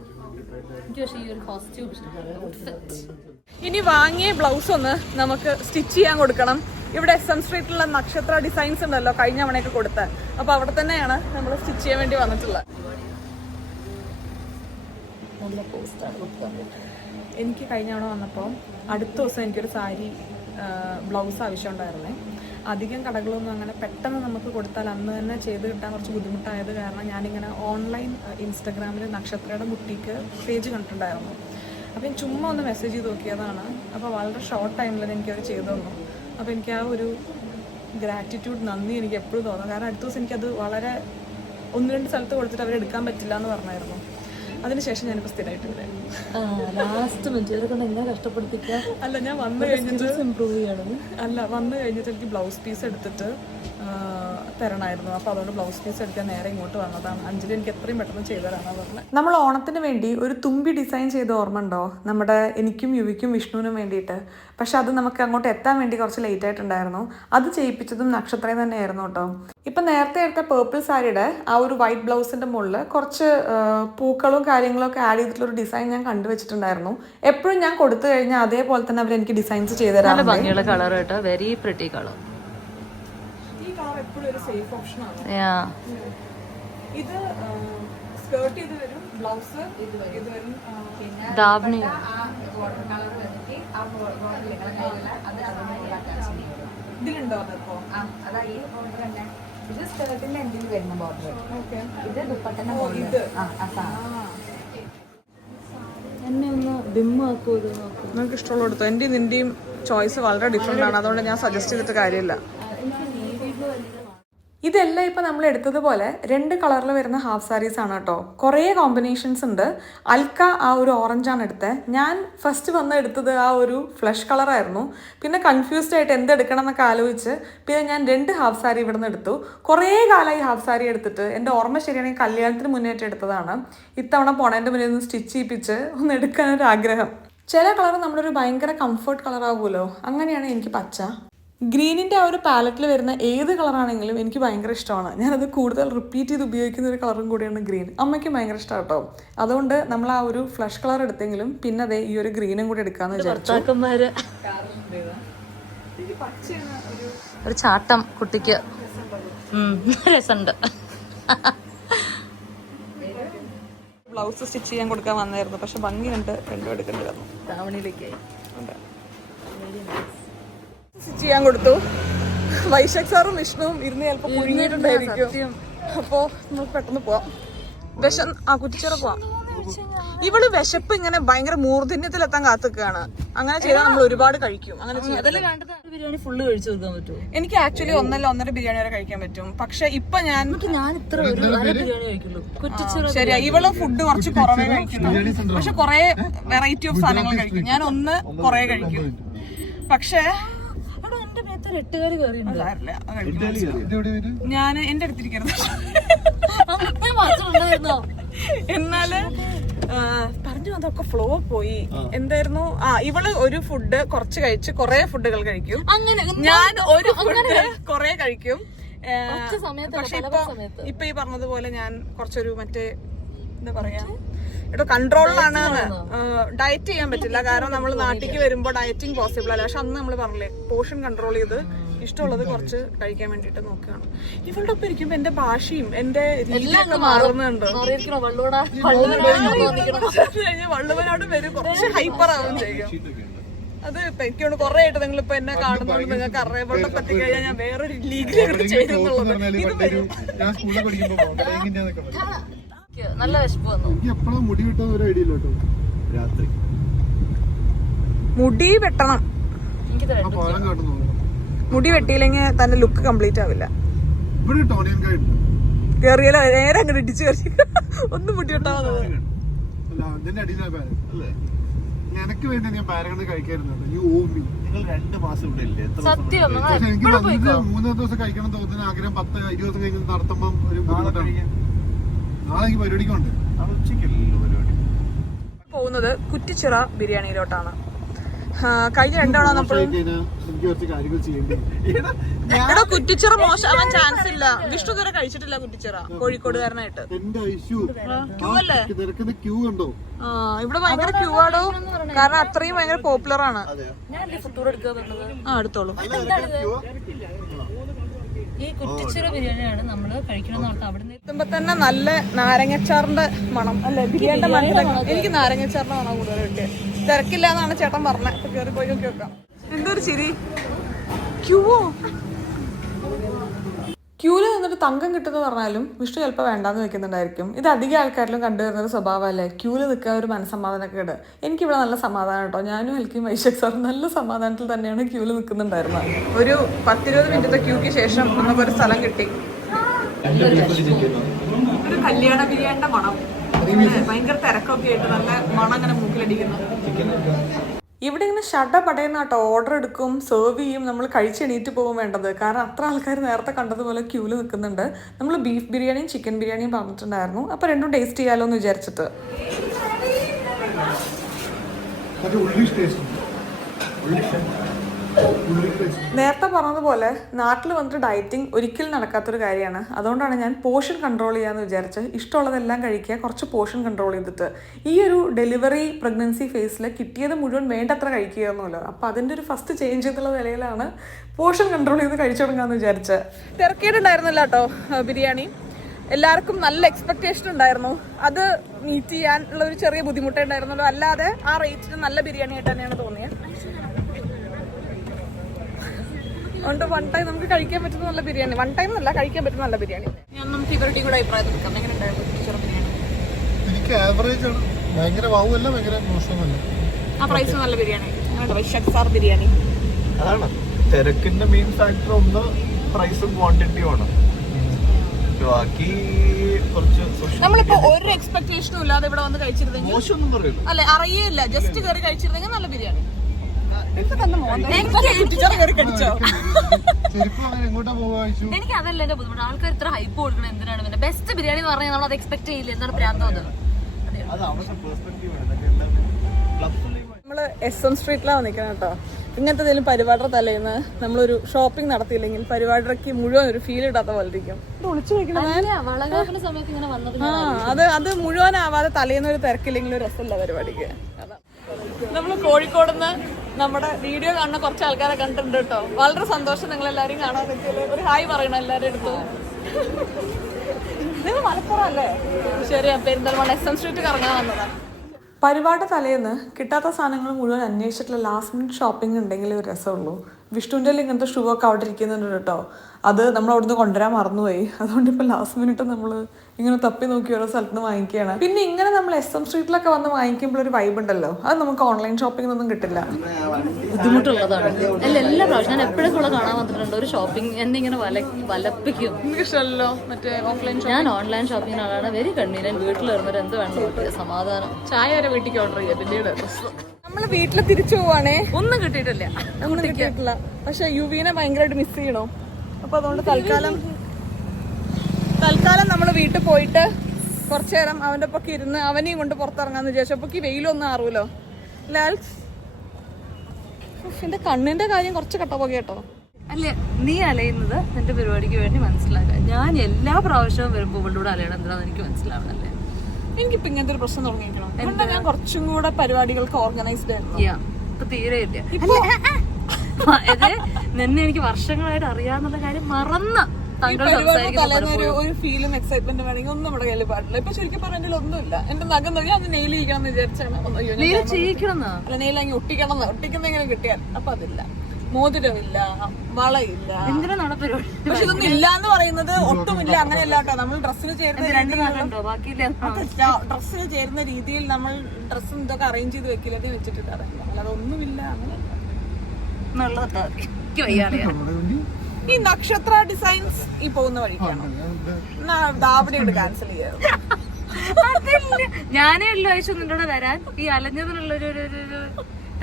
ഇനി വാങ്ങിയ ബ്ലൗസ് ഒന്ന് നമുക്ക് സ്റ്റിച്ച് ചെയ്യാൻ കൊടുക്കണം. ഇവിടെ SM സ്ട്രീറ്റിലുള്ള നക്ഷത്ര ഡിസൈൻസ് ഉണ്ടല്ലോ, കഴിഞ്ഞ തവണയൊക്കെ കൊടുത്ത. അപ്പൊ അവിടെ തന്നെയാണ് നമ്മൾ സ്റ്റിച്ച് ചെയ്യാൻ വേണ്ടി വന്നിട്ടുള്ളത്. എനിക്ക് കഴിഞ്ഞ തവണ വന്നപ്പോൾ അടുത്ത ദിവസം എനിക്കൊരു സാരി ബ്ലൗസ് ആവശ്യമുണ്ടായിരുന്നേ. അധികം കടകളൊന്നും അങ്ങനെ പെട്ടെന്ന് നമുക്ക് കൊടുത്താൽ അന്ന് തന്നെ ചെയ്ത് കിട്ടാൻ കുറച്ച് ബുദ്ധിമുട്ടായത് കാരണം ഞാനിങ്ങനെ ഓൺലൈൻ ഇൻസ്റ്റഗ്രാമിൽ നക്ഷത്രയുടെ ബുട്ടീക്ക് പേജ് കണ്ടിട്ടുണ്ടായിരുന്നു. അപ്പം ഞാൻ ചുമ്മാ ഒന്ന് മെസ്സേജ് ചെയ്ത് നോക്കിയതാണ്. അപ്പോൾ വളരെ ഷോർട്ട് ടൈമിൽ തന്നെ എനിക്കത് ചെയ്തു തന്നു. അപ്പോൾ എനിക്ക് ആ ഒരു ഗ്രാറ്റിറ്റ്യൂഡ്, നന്ദി എനിക്ക് എപ്പോഴും തോന്നും. കാരണം അടുത്ത ദിവസം എനിക്കത് വളരെ 1-2 സ്ഥലത്ത് കൊടുത്തിട്ട് അവരെടുക്കാൻ പറ്റില്ല എന്ന് പറഞ്ഞായിരുന്നു. അതിനുശേഷം ഞാനിപ്പോൾ സ്ഥിരമായിട്ട് വരാം. ലാസ്റ്റ് മിനിറ്റ് കൊണ്ട് എന്നെ കഷ്ടപ്പെടുത്തിക്കുക. അല്ല, ഞാൻ വന്നു കഴിഞ്ഞിട്ട് ഇമ്പ്രൂവ് ചെയ്യണം. വന്നു കഴിഞ്ഞിട്ട് എനിക്ക് ബ്ലൗസ് പീസ് എടുത്തിട്ട് തരണമായിരുന്നു. അപ്പോൾ അതുകൊണ്ട് ബ്ലൗസ് പീസ് എടുക്കാൻ നേരെ ഇങ്ങോട്ട് വന്നതാണ്. അഞ്ജലി എനിക്ക് എത്രയും പെട്ടെന്ന് ചെയ്തു തരാനാണ് പറഞ്ഞത്. നമ്മൾ ഓണത്തിന് വേണ്ടി ഒരു തുമ്പി ഡിസൈൻ ചെയ്ത് ഓർമ്മ ഉണ്ടോ? നമ്മുടെ എനിക്കും യുവിക്കും വിഷ്ണുവിനും വേണ്ടിയിട്ട്. പക്ഷെ അത് നമുക്ക് അങ്ങോട്ട് എത്താൻ വേണ്ടി കുറച്ച് ലേറ്റ് ആയിട്ടുണ്ടായിരുന്നു. അത് ചെയ്യിപ്പിച്ചതും നക്ഷത്രയും തന്നെയായിരുന്നു കേട്ടോ. ഇപ്പം നേരത്തെ എടുത്ത പേർപ്പിൾ സാരിയുടെ ആ ഒരു വൈറ്റ് ബ്ലൗസിൻ്റെ മുകളിൽ കുറച്ച് പൂക്കളും കാര്യങ്ങളൊക്കെ ആഡ് ചെയ്തിട്ടുള്ളൊരു ഡിസൈൻ ഞാൻ കണ്ടുവച്ചിട്ടുണ്ടായിരുന്നു. എപ്പോഴും ഞാൻ കൊടുത്തു കഴിഞ്ഞാൽ അതേപോലെ തന്നെ അവർ എനിക്ക് ഡിസൈൻസ് ചെയ്ത് തരാം. ഭംഗിയുള്ള കളർ കേട്ടോ, വെരി പ്രിറ്റി കളർ. ഈ കളർ എപ്പോഴും ഒരു സേഫ് ഓപ്ഷനാണ്. ഇത് സ്കേർട്ട് ചെയ്ത് വരും, ബ്ലൗസ് ഇത് വരും. ദാവണി ഇതിലുണ്ടോ? അതപ്പോ ഇത് സ്കേർട്ടിന്റെ എൻഡിൽ വരുന്ന ബോർഡർ. ഇത് ദുപ്പട്ടന്റെ എന്നെ ഒന്ന് ഡിമ്മാക്കോ? ഇത് നോക്കാം. നിങ്ങൾക്ക് ഇഷ്ടമുള്ള എടുത്തോ. എൻ്റെയും നിൻ്റെയും ചോയ്സ് വളരെ ഡിഫറെൻ്റ് ആണ്. അതുകൊണ്ട് ഞാൻ സജസ്റ്റ് ചെയ്തിട്ട് കാര്യമില്ല. ഇതെല്ലാം ഇപ്പം നമ്മൾ എടുത്തതുപോലെ 2 കളറിൽ വരുന്ന ഹാഫ് സാരീസ് ആണ് കേട്ടോ. കുറേ കോമ്പിനേഷൻസ് ഉണ്ട്. അൽക്ക ആ ഒരു ഓറഞ്ചാണ് എടുത്തത്. ഞാൻ ഫസ്റ്റ് എടുത്തത് ആ ഒരു ഫ്ലഷ് കളറായിരുന്നു. പിന്നെ കൺഫ്യൂസ്ഡ് ആയിട്ട് എന്തെടുക്കണം എന്നൊക്കെ ആലോചിച്ച് പിന്നെ ഞാൻ 2 ഹാഫ് സാരി ഇവിടെ നിന്ന് എടുത്തു. കുറേ കാലമായി ഹാഫ് സാരി എടുത്തിട്ട്. എൻ്റെ ഓർമ്മ ശരിയാണെങ്കിൽ കല്യാണത്തിന് മുന്നേറ്റ് എടുത്തതാണ്. ഇത്തവണ പോണേൻ്റെ മുന്നേ ഒന്ന് സ്റ്റിച്ച് ചെയ്യിപ്പിച്ച് ഒന്ന് എടുക്കാനൊരു ആഗ്രഹം. ചില കളർ നമ്മളൊരു ഭയങ്കര കംഫർട്ട് കളറാകുമല്ലോ, അങ്ങനെയാണ് എനിക്ക് പച്ച. ഗ്രീനിൻ്റെ ആ ഒരു പാലറ്റിൽ വരുന്ന ഏത് കളറാണെങ്കിലും എനിക്ക് ഭയങ്കര ഇഷ്ടമാണ്. ഞാനത് കൂടുതൽ റിപ്പീറ്റ് ചെയ്ത് ഉപയോഗിക്കുന്ന ഒരു കളറും കൂടിയാണ് ഗ്രീൻ. അമ്മയ്ക്ക് ഭയങ്കര ഇഷ്ടമാണ് കേട്ടോ. അതുകൊണ്ട് നമ്മൾ ആ ഒരു ഫ്ലഷ് കളർ എടുത്തെങ്കിലും പിന്നെ അതേ ഈ ഒരു ഗ്രീനും കൂടി എടുക്കാമെന്ന് വിചാരിച്ചു. ഒരു ചാട്ടം കുട്ടിക്ക് രസമുണ്ട്. ബ്ലൗസ് സ്റ്റിച്ച് ചെയ്യാൻ കൊടുക്കാൻ വന്നായിരുന്നു. പക്ഷെ ഭംഗിയുണ്ട്, രണ്ടും എടുക്കേണ്ടി വന്നു. ധാവണിയിലേക്കായി സ്റ്റിച്ച് ചെയ്യാൻ കൊടുത്തു. വൈശാഖ് സാറും വിഷ്ണുവും ഇരുന്ന് ചിലപ്പോൾ പുഴുങ്ങിയിട്ടുണ്ടായിരിക്കും. അപ്പോൾ നമുക്ക് പെട്ടെന്ന് പോവാം. കുറ്റിച്ചിറ പോവാം. ഇവള് വിശപ്പ് ഇങ്ങനെ ഭയങ്കര മൂർധന്യത്തിലെത്താൻ കാത്തുകയാണ്. അങ്ങനെ ചെയ്താൽ നമ്മൾ ഒരുപാട് കഴിക്കും. അങ്ങനെ ബിരിയാണി ഫുള്ള് കഴിച്ചു തീർക്കാൻ പറ്റുമോ? എനിക്ക് ആക്ച്വലി 1.5 ബിരിയാണി വരെ കഴിക്കാൻ പറ്റും. പക്ഷെ ഇപ്പൊ ഞാൻ ഇത്ര ബിരിയാണി കഴിക്കുള്ളൂ. ശരിയാ, ഇവള് ഫുഡ് കുറച്ച് കുറവേ കഴിക്കുന്നു. പക്ഷെ കുറെ വെറൈറ്റി ഓഫ് സാധനങ്ങൾ കഴിക്കും. ഞാൻ കുറെ കഴിക്കും. പക്ഷേ എന്റെ മേത്ത് 8 കാല് കയറിയുണ്ട്. ഞാൻ എന്റെ അടുത്തിരിക്കരുത്. എന്നാല് പറഞ്ഞു അതൊക്കെ ഫ്ലോ പോയി. എന്തായിരുന്നു? ഇവള് ഒരു ഫുഡ് കുറച്ച് കഴിച്ച് കുറെ ഫുഡുകൾ കഴിക്കും. ഞാൻ ഒരു ഫുഡ് കുറെ കഴിക്കും. പക്ഷെ ഇപ്പൊ ഈ പറഞ്ഞതുപോലെ ഞാൻ കുറച്ചൊരു മറ്റേ എന്താ പറയാ കൺട്രോളിലാണ്. ഡയറ്റ് ചെയ്യാൻ പറ്റില്ല, കാരണം നമ്മൾ നാട്ടിലേക്ക് വരുമ്പോ ഡയറ്റിങ് പോസിബിൾ അല്ല. പക്ഷെ അന്ന് നമ്മൾ പറഞ്ഞില്ലേ പോർഷൻ കൺട്രോൾ ചെയ്ത് ഇഷ്ടമുള്ളത് കുറച്ച് കഴിക്കാൻ വേണ്ടിട്ട് നോക്കുകയാണ്. ഇവളുടെ ഒപ്പം ഇരിക്കുമ്പോ എന്റെ ഭാഷയും എന്റെ രീതിയൊക്കെ മാറുന്നുണ്ട്. വള്ളുവനോട് വരും, കുറച്ച് ഹൈപ്പർ ആവുകയും ചെയ്യും. അത് ഇപ്പൊ എനിക്കോട് കുറെ ആയിട്ട് നിങ്ങൾ ഇപ്പൊ എന്നെ കാണുന്നോണ്ട് നിങ്ങൾക്ക് അറിയപ്പെട്ട പറ്റിക്കഴിഞ്ഞാൽ ഞാൻ വേറൊരു ലീഗിലേക്ക് ചെയ്യുന്നുള്ളത്. നല്ല വിശപ്പ് വന്നു. മുടി വെട്ടണം. മുടി വെട്ടിയില്ലെങ്കിൽ തന്നെ ലുക്ക് കംപ്ലീറ്റ് ആവില്ല. കേറിയാലോ നേരെ അങ്ങനെ ഇടിച്ചു കയറി ഒന്നും മുടി വെട്ടാവുന്നത്. എനിക്ക് വേണ്ടി ഞാൻ പാരഗണ് കഴിക്കായിരുന്നു. നിങ്ങൾ 2 മാസം ഇവിടെ ഇല്ലേ? സത്യം 3 ദിവസം കഴിക്കണം തോന്നുന്ന ആഗ്രഹം 10-20 ദിവസം കഴിഞ്ഞ് നടത്തുമ്പോ ഒരു ബുദ്ധിമുട്ടാണ്. നാളെ എനിക്ക് പരിപാടിക്കുണ്ട്. പോകുന്നത് കുറ്റിച്ചിറ ബിരിയാണിയിലോട്ടാണ്. കഴിഞ്ഞ 2 തവണ നമ്മൾ കുറ്റിച്ചിറ മോശമാവാൻ ചാൻസ് ഇല്ല. വിഷ്ണു ഇതുവരെ കഴിച്ചിട്ടില്ല കുറ്റിച്ചിറ, കോഴിക്കോടുകാരനായിട്ട്. ക്യൂ അല്ലേ? ഇവിടെ ഭയങ്കര ക്യൂ ആടോ, കാരണം അത്രയും ഭയങ്കര പോപ്പുലർ ആണ്. എടുത്തോളൂ. ഈ കുറ്റിച്ചിറ ബിരിയാണിയാണ് നമ്മള് കഴിക്കണമെന്ന് അവിടെ എത്തുമ്പോ തന്നെ നല്ല നാരങ്ങച്ചാറിന്റെ മണം അല്ലെ? ബിരിയാണിന്റെ മണം. എനിക്ക് നാരങ്ങച്ചാറിന്റെ മണം കൂടുതൽ കിട്ടിയത്. തിരക്കില്ല എന്നാണ് ചേട്ടൻ പറഞ്ഞത്. ഇപ്പൊ കയറി പോയി നോക്കി വെക്കാം. എന്തൊരു ചിരി. ക്യൂല് നിന്നിട്ട് തങ്കം കിട്ടുമെന്ന് പറഞ്ഞാലും വിഷ്ണു ചിലപ്പോൾ വേണ്ടാന്ന് വെക്കുന്നുണ്ടായിരിക്കും. ഇത് അധികം ആൾക്കാരിലും കണ്ടുവരുന്നൊരു സ്വഭാവമല്ലേ, ക്യൂല് നിൽക്കാൻ ഒരു മനസ്സമാധാനക്കേട്. എനിക്കിവിടെ നല്ല സമാധാനം കേട്ടോ. ഞാനും ഹെൽക്കും വൈശാഖ് സാറും നല്ല സമാധാനത്തിൽ തന്നെയാണ് ക്യൂല് നിൽക്കുന്നുണ്ടായിരുന്നത്. ഒരു 10-20 മിനിറ്റത്തെ ക്യൂക്ക് ശേഷം നമുക്കൊരു സ്ഥലം കിട്ടി. ഒരു കല്യാണ ബിരിയാണിന്റെ മണം, ഭയങ്കര തിരക്കൊക്കെ ആയിട്ട് നല്ല മണം അങ്ങനെ മൂക്കിലടിക്കുന്നു. ഇവിടെ ഇങ്ങനെ ഷഡ പടയുന്ന കേട്ടോ. ഓർഡർ എടുക്കും, സെർവ് ചെയ്യും, നമ്മൾ കഴിച്ചെണീറ്റ് പോകും വേണ്ടത്. കാരണം അത്ര ആൾക്കാർ നേരത്തെ കണ്ടതുപോലെ ക്യൂല് നിൽക്കുന്നുണ്ട്. നമ്മൾ ബീഫ് ബിരിയാണിയും ചിക്കൻ ബിരിയാണിയും പറഞ്ഞിട്ടുണ്ടായിരുന്നു. അപ്പോൾ രണ്ടും ടേസ്റ്റ് ചെയ്യാലോ എന്ന് വിചാരിച്ചിട്ട്. നേരത്തെ പറഞ്ഞതുപോലെ നാട്ടിൽ വന്നിട്ട് ഡയറ്റിംഗ് ഒരിക്കലും നടക്കാത്തൊരു കാര്യമാണ്. അതുകൊണ്ടാണ് ഞാൻ പോർഷൻ കൺട്രോൾ ചെയ്യാമെന്ന് വിചാരിച്ച് ഇഷ്ടമുള്ളതെല്ലാം കഴിക്കുക, കുറച്ച് പോർഷൻ കൺട്രോൾ ചെയ്തിട്ട്. ഈ ഒരു ഡെലിവറി പ്രഗ്നൻസി ഫേസിൽ കിട്ടിയത് മുഴുവൻ വേണ്ടത്ര കഴിക്കുക എന്നല്ലോ. അപ്പോൾ അതിൻ്റെ ഒരു ഫസ്റ്റ് ചേഞ്ച് എന്നുള്ള നിലയിലാണ് പോർഷൻ കൺട്രോൾ ചെയ്ത് കഴിച്ചു തുടങ്ങാമെന്ന് വിചാരിച്ച്. തിരക്കേടുണ്ടായിരുന്നില്ല കേട്ടോ ബിരിയാണി. എല്ലാവർക്കും നല്ല എക്സ്പെക്ടേഷൻ ഉണ്ടായിരുന്നു. അത് മീറ്റ് ചെയ്യാനുള്ള ഒരു ചെറിയ ബുദ്ധിമുട്ടേ ഉണ്ടായിരുന്നല്ലോ. അല്ലാതെ ആ റേറ്റിന് നല്ല ബിരിയാണി ആയിട്ട് തന്നെയാണ് തോന്നിയത്. അതുകൊണ്ട് 1 ടൈം നമുക്ക് കഴിക്കാൻ പറ്റുന്ന നല്ല ബിരിയാണി. 1 ടൈം അല്ല, കഴിക്കാൻ പറ്റുന്ന നല്ല ബിരിയാണി. ഞാൻ നമുക്ക് ഇവരുടെയും കൂടെ അഭിപ്രായം എടുക്കാം. എങ്ങനെ ഉണ്ടായിരുന്നു കുറ്റിച്ചിറ ബിരിയാണി? എനിക്ക് ആവറേജ് ആണ്, ഭയങ്കര വാവുമല്ല, ഭയങ്കര മോശമല്ല. ആ പ്രൈസ് നല്ല ബിരിയാണി. വൈശാഖ് സാർ ബിരിയാണി അതാണ് തിരക്കിന്റെ മെയിൻ ഫാക്ടർ. ഒന്ന് പ്രൈസും ക്വാണ്ടിറ്റിയും ആണ്. ബാക്കി കുറച്ച് നമ്മളിപ്പോ ഒരു എക്സ്പെക്ടേഷനും ഇല്ലാതെ ഇവിടെ വന്ന് കഴിച്ചിരുന്നെങ്കിൽ മോശമൊന്നും പറയില്ല. അല്ലെ, അറിയില്ല, ജസ്റ്റ് കയറി കഴിച്ചിരുന്നെങ്കിൽ നല്ല ബിരിയാണി. എനിക്ക് അതല്ല എന്റെ ബുദ്ധിമുട്ട്. ആൾക്കാർ ഇത്ര ഹൈപ്പ് കൊടുക്കണം എന്തിനാണ്? പിന്നെ ബെസ്റ്റ് ബിരിയാണി എന്ന് പറഞ്ഞാൽ നമ്മൾ അത് എക്സ്പെക്ട് ചെയ്യില്ല. എന്താണ് പ്രാന്തം? നമ്മള് SM സ്ട്രീറ്റിലാണ് നിൽക്കുന്നത് കേട്ടോ. ഇങ്ങനത്തെ എന്തെങ്കിലും പരിപാടിയുടെ തലേന്ന് നമ്മളൊരു ഷോപ്പിംഗ് നടത്തിയില്ലെങ്കിൽ പരിപാടിക്ക് മുഴുവൻ ഒരു ഫീൽ ഇടാത്ത പോലെ ഇരിക്കും. വിളിച്ചു അത് മുഴുവനാവാതെ തലേന്ന് ഒരു തിരക്കില്ലെങ്കിൽ ഒരു രസമില്ല പരിപാടിക്ക്. നമ്മൾ കോഴിക്കോട് നിന്ന് നമ്മുടെ വീഡിയോ കാണുന്ന കുറച്ച് ആൾക്കാരെ കണ്ടിട്ടുണ്ട് കേട്ടോ. വളരെ സന്തോഷം നിങ്ങൾ എല്ലാവരും കാണാൻ പറ്റിയത്. ഒരു ഹായ് പറയണം എല്ലാവരും എടുത്തു. നിങ്ങൾ മലപ്പുറം അല്ലേ? ശരിയാ, പെരിന്തൽമണ്ണ SM സ്ട്രീറ്റ് കറങ്ങാൻ വന്നതാണ്. പരിപാടി തലേന്ന് കിട്ടാത്ത സാധനങ്ങൾ മുഴുവൻ അന്വേഷിച്ചിട്ടുള്ള ലാസ്റ്റ് മിനിറ്റ് ഷോപ്പിംഗ് ഉണ്ടെങ്കിൽ ഒരു രസമുള്ളൂ. വിഷ്ണുവിൻ്റെ ഇങ്ങനത്തെ ഷൂ ഒക്കെ അവിടെ ഇരിക്കുന്നുണ്ട് കേട്ടോ. അത് നമ്മൾ അവിടുന്ന് കൊണ്ടുവരാൻ മറന്നുപോയി. അതുകൊണ്ട് ഇപ്പോൾ ലാസ്റ്റ് മിനിറ്റ് നമ്മൾ ഇങ്ങനെ തപ്പി നോക്കി ഓരോ സ്ഥലത്ത് നിന്ന് വാങ്ങിക്കുകയാണ്. പിന്നെ ഇങ്ങനെ നമ്മൾ SM സ്ട്രീറ്റിലൊക്കെ വന്ന് വാങ്ങിക്കുമ്പോൾ ഒരു വൈബ് ഉണ്ടല്ലോ, അത് നമുക്ക് ഓൺലൈൻ ഷോപ്പിംഗിനൊന്നും കിട്ടില്ല. ബുദ്ധിമുട്ടുള്ളതാണ്. അല്ല, എല്ലാ പ്രാവശ്യം ഞാൻ എപ്പോഴും കൂടെ കാണാൻ വന്നിട്ടുണ്ട് ഒരു ഷോപ്പിംഗ് എന്നെ ഇങ്ങനെ വലപ്പിക്കും. ഇഷ്ടമല്ലോ മറ്റേ ഓഫ്ലൈൻ. ഞാൻ ഓൺലൈൻ ഷോപ്പിംഗ് ആളാണ്. Very convenient. വീട്ടിൽ വരുന്നവർ എന്ത് വേണം, സമാധാനം. ചായ വരെ വീട്ടിലേക്ക് ഓർഡർ ചെയ്യാം. പിന്നീട് നമ്മള് വീട്ടിൽ തിരിച്ചു പോവാണേ. ഒന്നും കിട്ടിയിട്ടില്ല. ഒന്നും കിട്ടിയിട്ടില്ല. പക്ഷെ യുവിനെ ഭയങ്കരമായിട്ട് മിസ് ചെയ്യണോ. അപ്പൊ അതുകൊണ്ട് തൽക്കാലം നമ്മൾ വീട്ടിൽ പോയിട്ട് കുറച്ചു നേരം അവന്റെ ഒപ്പൊക്കെ ഇരുന്ന് അവനെയും കൊണ്ട് പുറത്തിറങ്ങാന്ന് വിചാരിച്ചു. അപ്പൊ ഈ വെയിലൊന്നും അറിവല്ലോ. ലാൽസ് എന്റെ കണ്ണിന്റെ കാര്യം കുറച്ച് കട്ടപ്പോകെ കേട്ടോ. അല്ല, നീ അലയുന്നത് നിന്റെ പരിപാടിക്ക് വേണ്ടി മനസ്സിലാക്കാം. ഞാൻ എല്ലാ പ്രാവശ്യവും വരുമ്പോൾ ഇവിടെ അലയണം എന്താണെന്ന് എനിക്ക് മനസ്സിലാവണല്ലേ. എനിക്കിപ്പോ ഇങ്ങനത്തെ ഒരു പ്രശ്നം തുടങ്ങിയിരിക്കണം. എന്താ ഞാൻ കുറച്ചും കൂടെ പരിപാടികൾക്ക് ഓർഗനൈസ്ഡ് ആയിരുന്നു. ഇപ്പൊ തീരെ ഇല്ല. നിന്നെ എനിക്ക് വർഷങ്ങളായിട്ട് അറിയാന്നുള്ള കാര്യം മറന്ന് ഒരു ഫീലും എക്സൈറ്റ്മെന്റ് വേണമെങ്കിൽ ഒന്നും നമ്മുടെ കയ്യിൽ പാടില്ല. ഇപ്പൊ ശരിക്കും പറഞ്ഞാൽ ഒന്നുമില്ല. എന്റെ നഖം നോക്കി അത് നെയിൽ ചെയ്യണം എന്ന് വിചാരിച്ചാണ്. അല്ല, നെയിൽ അങ്ങ് ഒട്ടിക്കുന്നെങ്കിലും കിട്ടിയാൽ. അപ്പൊ അതില്ല. മോതിരമില്ല, വളയില്ല. പക്ഷെ ഇതൊന്നും ഇല്ല എന്ന് പറയുന്നത് ഒട്ടുമില്ല. അങ്ങനെയല്ല കേട്ടോ. നമ്മൾ ഡ്രസ്സിന് ചേരുന്ന രീതിയിൽ നമ്മൾ ഡ്രസ്സും ഇതൊക്കെ അറേഞ്ച് ചെയ്ത് വെക്കില്ല വെച്ചിട്ട് അറിയില്ല. അല്ലാതെ ഒന്നുമില്ല. അങ്ങനെ ഈ നക്ഷത്ര ഡിസൈൻസ് ഈ പോകുന്ന വഴിക്കാണ്. ദാവണിയോട് ക്യാൻസൽ ചെയ്യാറ്. ഞാനേ ഉള്ളു ആവശ്യം നിന്നോട് വരാൻ. ഈ അലഞ്ഞതിനുള്ളൊരു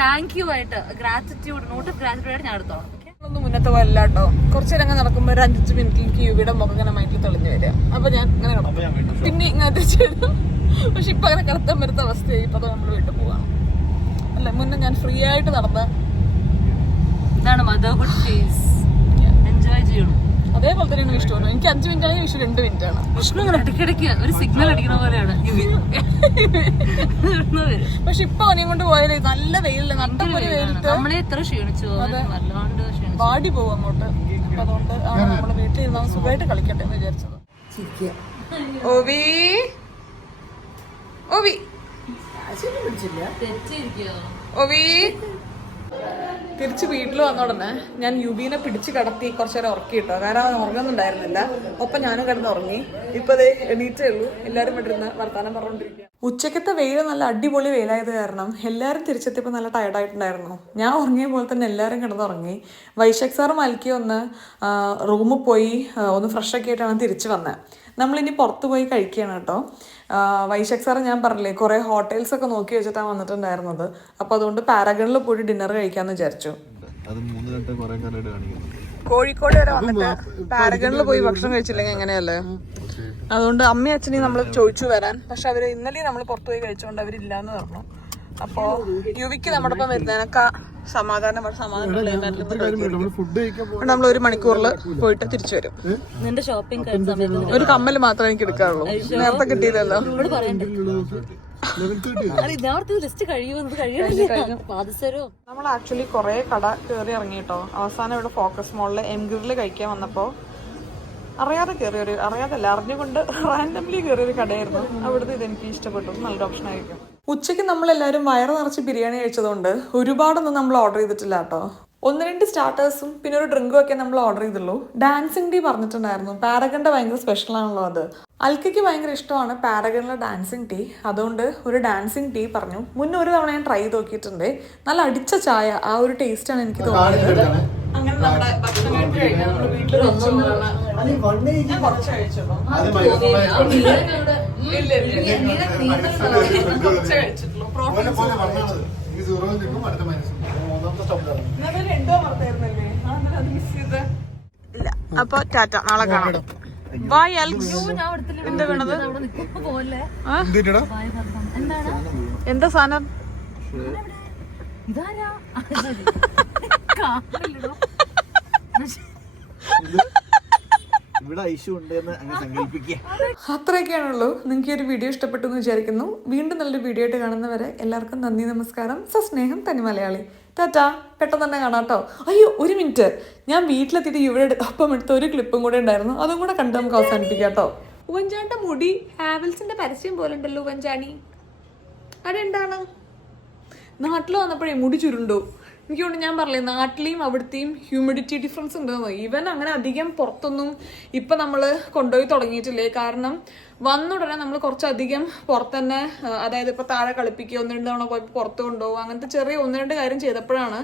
താങ്ക് യു ആയിട്ട് ഗ്രാറ്റിറ്റ്യൂഡ്, നോട്ട് ഓഫ് ഗ്രാറ്റിറ്റ്യൂഡ് ആയിട്ട് ഞാൻ എടുത്തോളാം. ഒന്നും മുന്നത്തെ പോലെ കേട്ടോ. കുറച്ചേരം നടക്കുമ്പോൾ ഒരു 5 മിനിറ്റിൽ എനിക്ക് യുവിയുടെ മുഖം ഇങ്ങനെ മൈറ്റിൽ തെളിഞ്ഞു വരിക. അപ്പൊ ഞാൻ ഇങ്ങനെ കിടക്കും, പിന്നെ ഇങ്ങനെ തിരിച്ചു. പക്ഷെ ഇപ്പൊ അങ്ങനെ കിടത്താൻ വരുന്ന അവസ്ഥയായി. ഇപ്പൊ നമ്മൾ വീട്ടിൽ പോവാണ്. അല്ല, മുന്നേ ഞാൻ ഫ്രീ ആയിട്ട് നടന്ന ഇതാണ് മദർഹുഡ് ഫേസ്. എൻജോയ് ചെയ്യണം. അതേപോലെ തന്നെയാണ് വിഷ്ണു. എനിക്ക് 5 മിനിറ്റ് ആണ്, വിഷ്ണു 2 മിനിറ്റ് ആണ്. വിഷ്ണു ഇടയ്ക്കിടയ്ക്ക് ഒരു സിഗ്നൽ അടിക്കുന്ന പോലെയാണ്. പക്ഷെ ഇപ്പൊ അവനെയും കൊണ്ട് പോയാലേ നല്ല വെയിലില്ല. നട്ടം പോലെ വെയിലിട്ട് നമ്മളെ എത്ര ക്ഷീണിച്ചു, വല്ലാണ്ട് ക്ഷീണിച്ചു. വാടി പോകും അങ്ങോട്ട്. അപ്പൊ അതുകൊണ്ട് നമ്മള് വീട്ടിൽ ഇരുന്ന സുഖമായിട്ട് കളിക്കട്ടെ എന്ന് വിചാരിച്ചത്. ഓവി ഓവി ഓവി തിരിച്ച് വീട്ടിൽ വന്ന ഉടനെ ഞാൻ യുബീനെ പിടിച്ച് കടത്തി കുറച്ചേരം ഉറക്കി കിട്ടോ. കാരണം അവൻ ഉറങ്ങുന്നുണ്ടായിരുന്നില്ല. ഒപ്പം ഞാനും കിടന്ന് ഉറങ്ങി. ഇപ്പൊ അതേ എണീറ്റേ ഉള്ളൂ. എല്ലാരും വിട്ടിരുന്ന് വർത്താനം പറഞ്ഞോണ്ടിരിക്കുക. ഉച്ചക്കത്തെ വെയിൽ നല്ല അടിപൊളി വെയിലായത് കാരണം എല്ലാവരും തിരിച്ചെത്തിയപ്പോൾ നല്ല ടയർഡായിട്ടുണ്ടായിരുന്നു. ഞാൻ ഉറങ്ങിയ പോലെ തന്നെ എല്ലാവരും കിടന്നുറങ്ങി. വൈശാഖ് സാറും മൽക്കി ഒന്ന് റൂമിൽ പോയി ഒന്ന് ഫ്രഷൊക്കെ ആയിട്ടാണ് തിരിച്ചു വന്നത്. നമ്മളിനി പുറത്ത് പോയി കഴിക്കുകയാണ് കേട്ടോ. വൈശാഖ് സാറ് ഞാൻ പറഞ്ഞില്ലേ കുറേ ഹോട്ടൽസൊക്കെ നോക്കി വെച്ചിട്ടാണ് വന്നിട്ടുണ്ടായിരുന്നത്. അപ്പോൾ അതുകൊണ്ട് പാരഗണിൽ പോയി ഡിന്നർ കഴിക്കാമെന്ന് വിചാരിച്ചു. കോഴിക്കോട് വരെ വന്നിട്ട് പാരഗണിൽ പോയി ഭക്ഷണം കഴിച്ചില്ലെങ്കിൽ എങ്ങനെയല്ലേ. അതുകൊണ്ട് അമ്മയും അച്ഛനെയും നമ്മൾ ചോദിച്ചു വരാൻ. പക്ഷെ അവര് ഇന്നലെ നമ്മൾ പുറത്തു പോയി കഴിച്ചോണ്ട് അവരില്ലാന്ന് പറഞ്ഞു. അപ്പോ യുവിക്ക് നമ്മുടെ ഒപ്പം വരുന്നതിനൊക്കെ നമ്മൾ 1 മണിക്കൂറിൽ പോയിട്ട് തിരിച്ചു വരും. നിന്റെ ഷോപ്പിംഗ് കഴിഞ്ഞ സമയത്ത് ഒരു കമ്മല് മാത്രമേ എനിക്ക് എടുക്കാറുള്ളൂ. നേരത്തെ കിട്ടിയില്ലല്ലോ. നമ്മൾ ആക്ച്വലി കുറെ കട കയറി ഇറങ്ങിട്ടോ. അവസാനം ഇവിടെ ഫോക്കസ് മോളില് എംഗ്രിൽ കഴിക്കാൻ വന്നപ്പോ അറിഞ്ഞുകൊണ്ട് റാൻഡംലി കയറിയൊരു കടയായിരുന്നു. അവിടുത്തെ ഇതെനിക്ക് ഇഷ്ടപ്പെട്ടു. നല്ലൊരു ഓപ്ഷൻ ആയിരിക്കും. ഉച്ചയ്ക്ക് നമ്മളെല്ലാവരും വയറ് നിറച്ച് ബിരിയാണി കഴിച്ചതുകൊണ്ട് ഒരുപാടൊന്നും നമ്മൾ ഓർഡർ ചെയ്തിട്ടില്ല കേട്ടോ. 1-2 സ്റ്റാർട്ടേഴ്സും പിന്നെ ഒരു ഡ്രിങ്കും ഒക്കെ നമ്മൾ ഓർഡർ ചെയ്തുള്ളൂ. ഡാൻസിങ് ടീ പറഞ്ഞിട്ടുണ്ടായിരുന്നു. പാരഗണിന്റെ ഭയങ്കര സ്പെഷ്യൽ ആണല്ലോ അത്. അൽക്കയ്ക്ക് ഭയങ്കര ഇഷ്ടമാണ് പാരഗണിലെ ഡാൻസിങ് ടീ. അതുകൊണ്ട് ഒരു ഡാൻസിങ് ടീ പറഞ്ഞു. മുന്നേ ഒരു തവണ ഞാൻ ട്രൈ നോക്കിയിട്ടുണ്ട്. നല്ല അടിച്ച ചായ, ആ ഒരു ടേസ്റ്റ് ആണ് എനിക്ക് തോന്നിയത്. അങ്ങനെ നമ്മുടെ ഭക്ഷണം കഴിഞ്ഞാൽ നമ്മൾ വീട്ടിൽ ഞാൻ കുറച്ച് കഴിച്ചോളൂ. കുറച്ച് കഴിച്ചിട്ടുള്ളൂ. ഇല്ല. അപ്പൊ ടാറ്റ, നാളെ കാണാം. ബൈ എൽക്സ്. എന്താ വേണത്? എന്താ സാധനം? അത്രയൊക്കെയാണുള്ളൂ. നിങ്ങൾക്ക് ഈ ഒരു വീഡിയോ ഇഷ്ടപ്പെട്ടു എന്ന് വിചാരിക്കുന്നു. വീണ്ടും നല്ലൊരു വീഡിയോ ആയിട്ട് കാണുന്നവരെ എല്ലാവർക്കും നന്ദി, നമസ്കാരം. സസ്നേഹം, തനി മലയാളി. ടാറ്റാ. പെട്ടെന്ന് തന്നെ കാണാം കേട്ടോ. അയ്യോ, 1 മിനിറ്റ്. ഞാൻ വീട്ടിലെത്തിയിട്ട് ഇവിടെ ഒപ്പം എടുത്ത ഒരു ക്ലിപ്പും കൂടെ ഉണ്ടായിരുന്നു. അതും കൂടെ കണ്ട് നമുക്ക് അവസാനിപ്പിക്കാം കേട്ടോ. ഉവഞ്ചാന്റെ മുടി ഹാവൽസിന്റെ പരസ്യം പോലെ ഉണ്ടല്ലോ. ഉവഞ്ചാനി അവിടെ എന്താണ്? നാട്ടിൽ വന്നപ്പോഴേ മുടി ചുരുണ്ടോ? എനിക്ക് തോന്നുന്നു ഞാൻ പറഞ്ഞില്ലേ നാട്ടിലെയും അവിടുത്തെയും ഹ്യൂമിഡിറ്റി ഡിഫറൻസ് ഉണ്ടെന്ന്. ഈവൻ അങ്ങനെ അധികം പുറത്തൊന്നും ഇപ്പൊ നമ്മള് കൊണ്ടുപോയി തുടങ്ങിയിട്ടില്ലേ. കാരണം വന്നുടനെ നമ്മൾ കുറച്ചധികം പുറത്തന്നെ, അതായത് ഇപ്പൊ താഴെ കളിപ്പിക്കുക, 1-2 തവണ പോയി പുറത്ത് കൊണ്ടുപോകുക, അങ്ങനത്തെ ചെറിയ 1-2 കാര്യം ചെയ്തപ്പോഴാണ്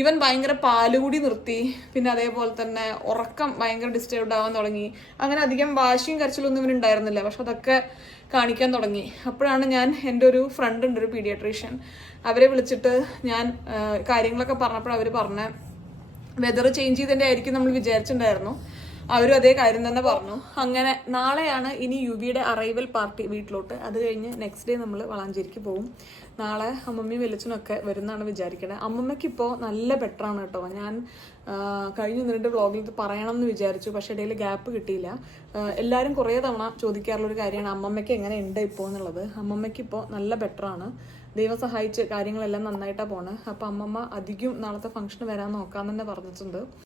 ഇവൻ ഭയങ്കര പാലുകൂടി നിർത്തി. പിന്നെ അതേപോലെ തന്നെ ഉറക്കം ഭയങ്കര ഡിസ്റ്റർബ്ഡ് ആവാൻ തുടങ്ങി. അങ്ങനെ അധികം വാശിയും കരച്ചിലൊന്നും ഇവനുണ്ടായിരുന്നില്ല. പക്ഷെ അതൊക്കെ കാണിക്കാൻ തുടങ്ങി. അപ്പോഴാണ് ഞാൻ, എൻ്റെ ഒരു ഫ്രണ്ട് ഉണ്ട്, ഒരു പീഡിയാട്രീഷ്യൻ, അവരെ വിളിച്ചിട്ട് ഞാൻ കാര്യങ്ങളൊക്കെ പറഞ്ഞപ്പോൾ അവർ പറഞ്ഞ വെതർ ചേഞ്ച് ചെയ്തതിൻ്റെ ആയിരിക്കും നമ്മൾ വിചാരിച്ചിട്ടുണ്ടായിരുന്നു. അവരും അതേ കാര്യം തന്നെ പറഞ്ഞു. അങ്ങനെ നാളെയാണ് ഇനി യുവിയുടെ അറൈവൽ പാർട്ടി വീട്ടിലോട്ട്. അത് കഴിഞ്ഞ് നെക്സ്റ്റ് ഡേ നമ്മൾ വളാഞ്ചേരിക്ക് പോകും. നാളെ അമ്മമ്മയും വെളിച്ചനൊക്കെ വരുന്നതാണ് വിചാരിക്കണേ. അമ്മമ്മയ്ക്ക് ഇപ്പോൾ നല്ല ബെറ്ററാണ് കേട്ടോ. ഞാൻ കഴിഞ്ഞ 1-2 വ്ളോഗിൽ ഇത് പറയണം എന്ന് വിചാരിച്ചു, പക്ഷേ ഇടയിൽ ഗ്യാപ്പ് കിട്ടിയില്ല. എല്ലാവരും കുറേ തവണ ചോദിക്കാറുള്ളൊരു കാര്യമാണ് അമ്മമ്മയ്ക്ക് എങ്ങനെ ഉണ്ട് ഇപ്പോൾ എന്നുള്ളത്. അമ്മമ്മയ്ക്ക് ഇപ്പോൾ നല്ല ബെറ്ററാണ്. ദൈവം സഹായിച്ച് കാര്യങ്ങളെല്ലാം നന്നായിട്ടാണ് പോണത്. അപ്പോൾ അമ്മമ്മ അധികം നാളത്തെ ഫംഗ്ഷന് വരാൻ നോക്കാമെന്ന് തന്നെ പറഞ്ഞിട്ടുണ്ട്.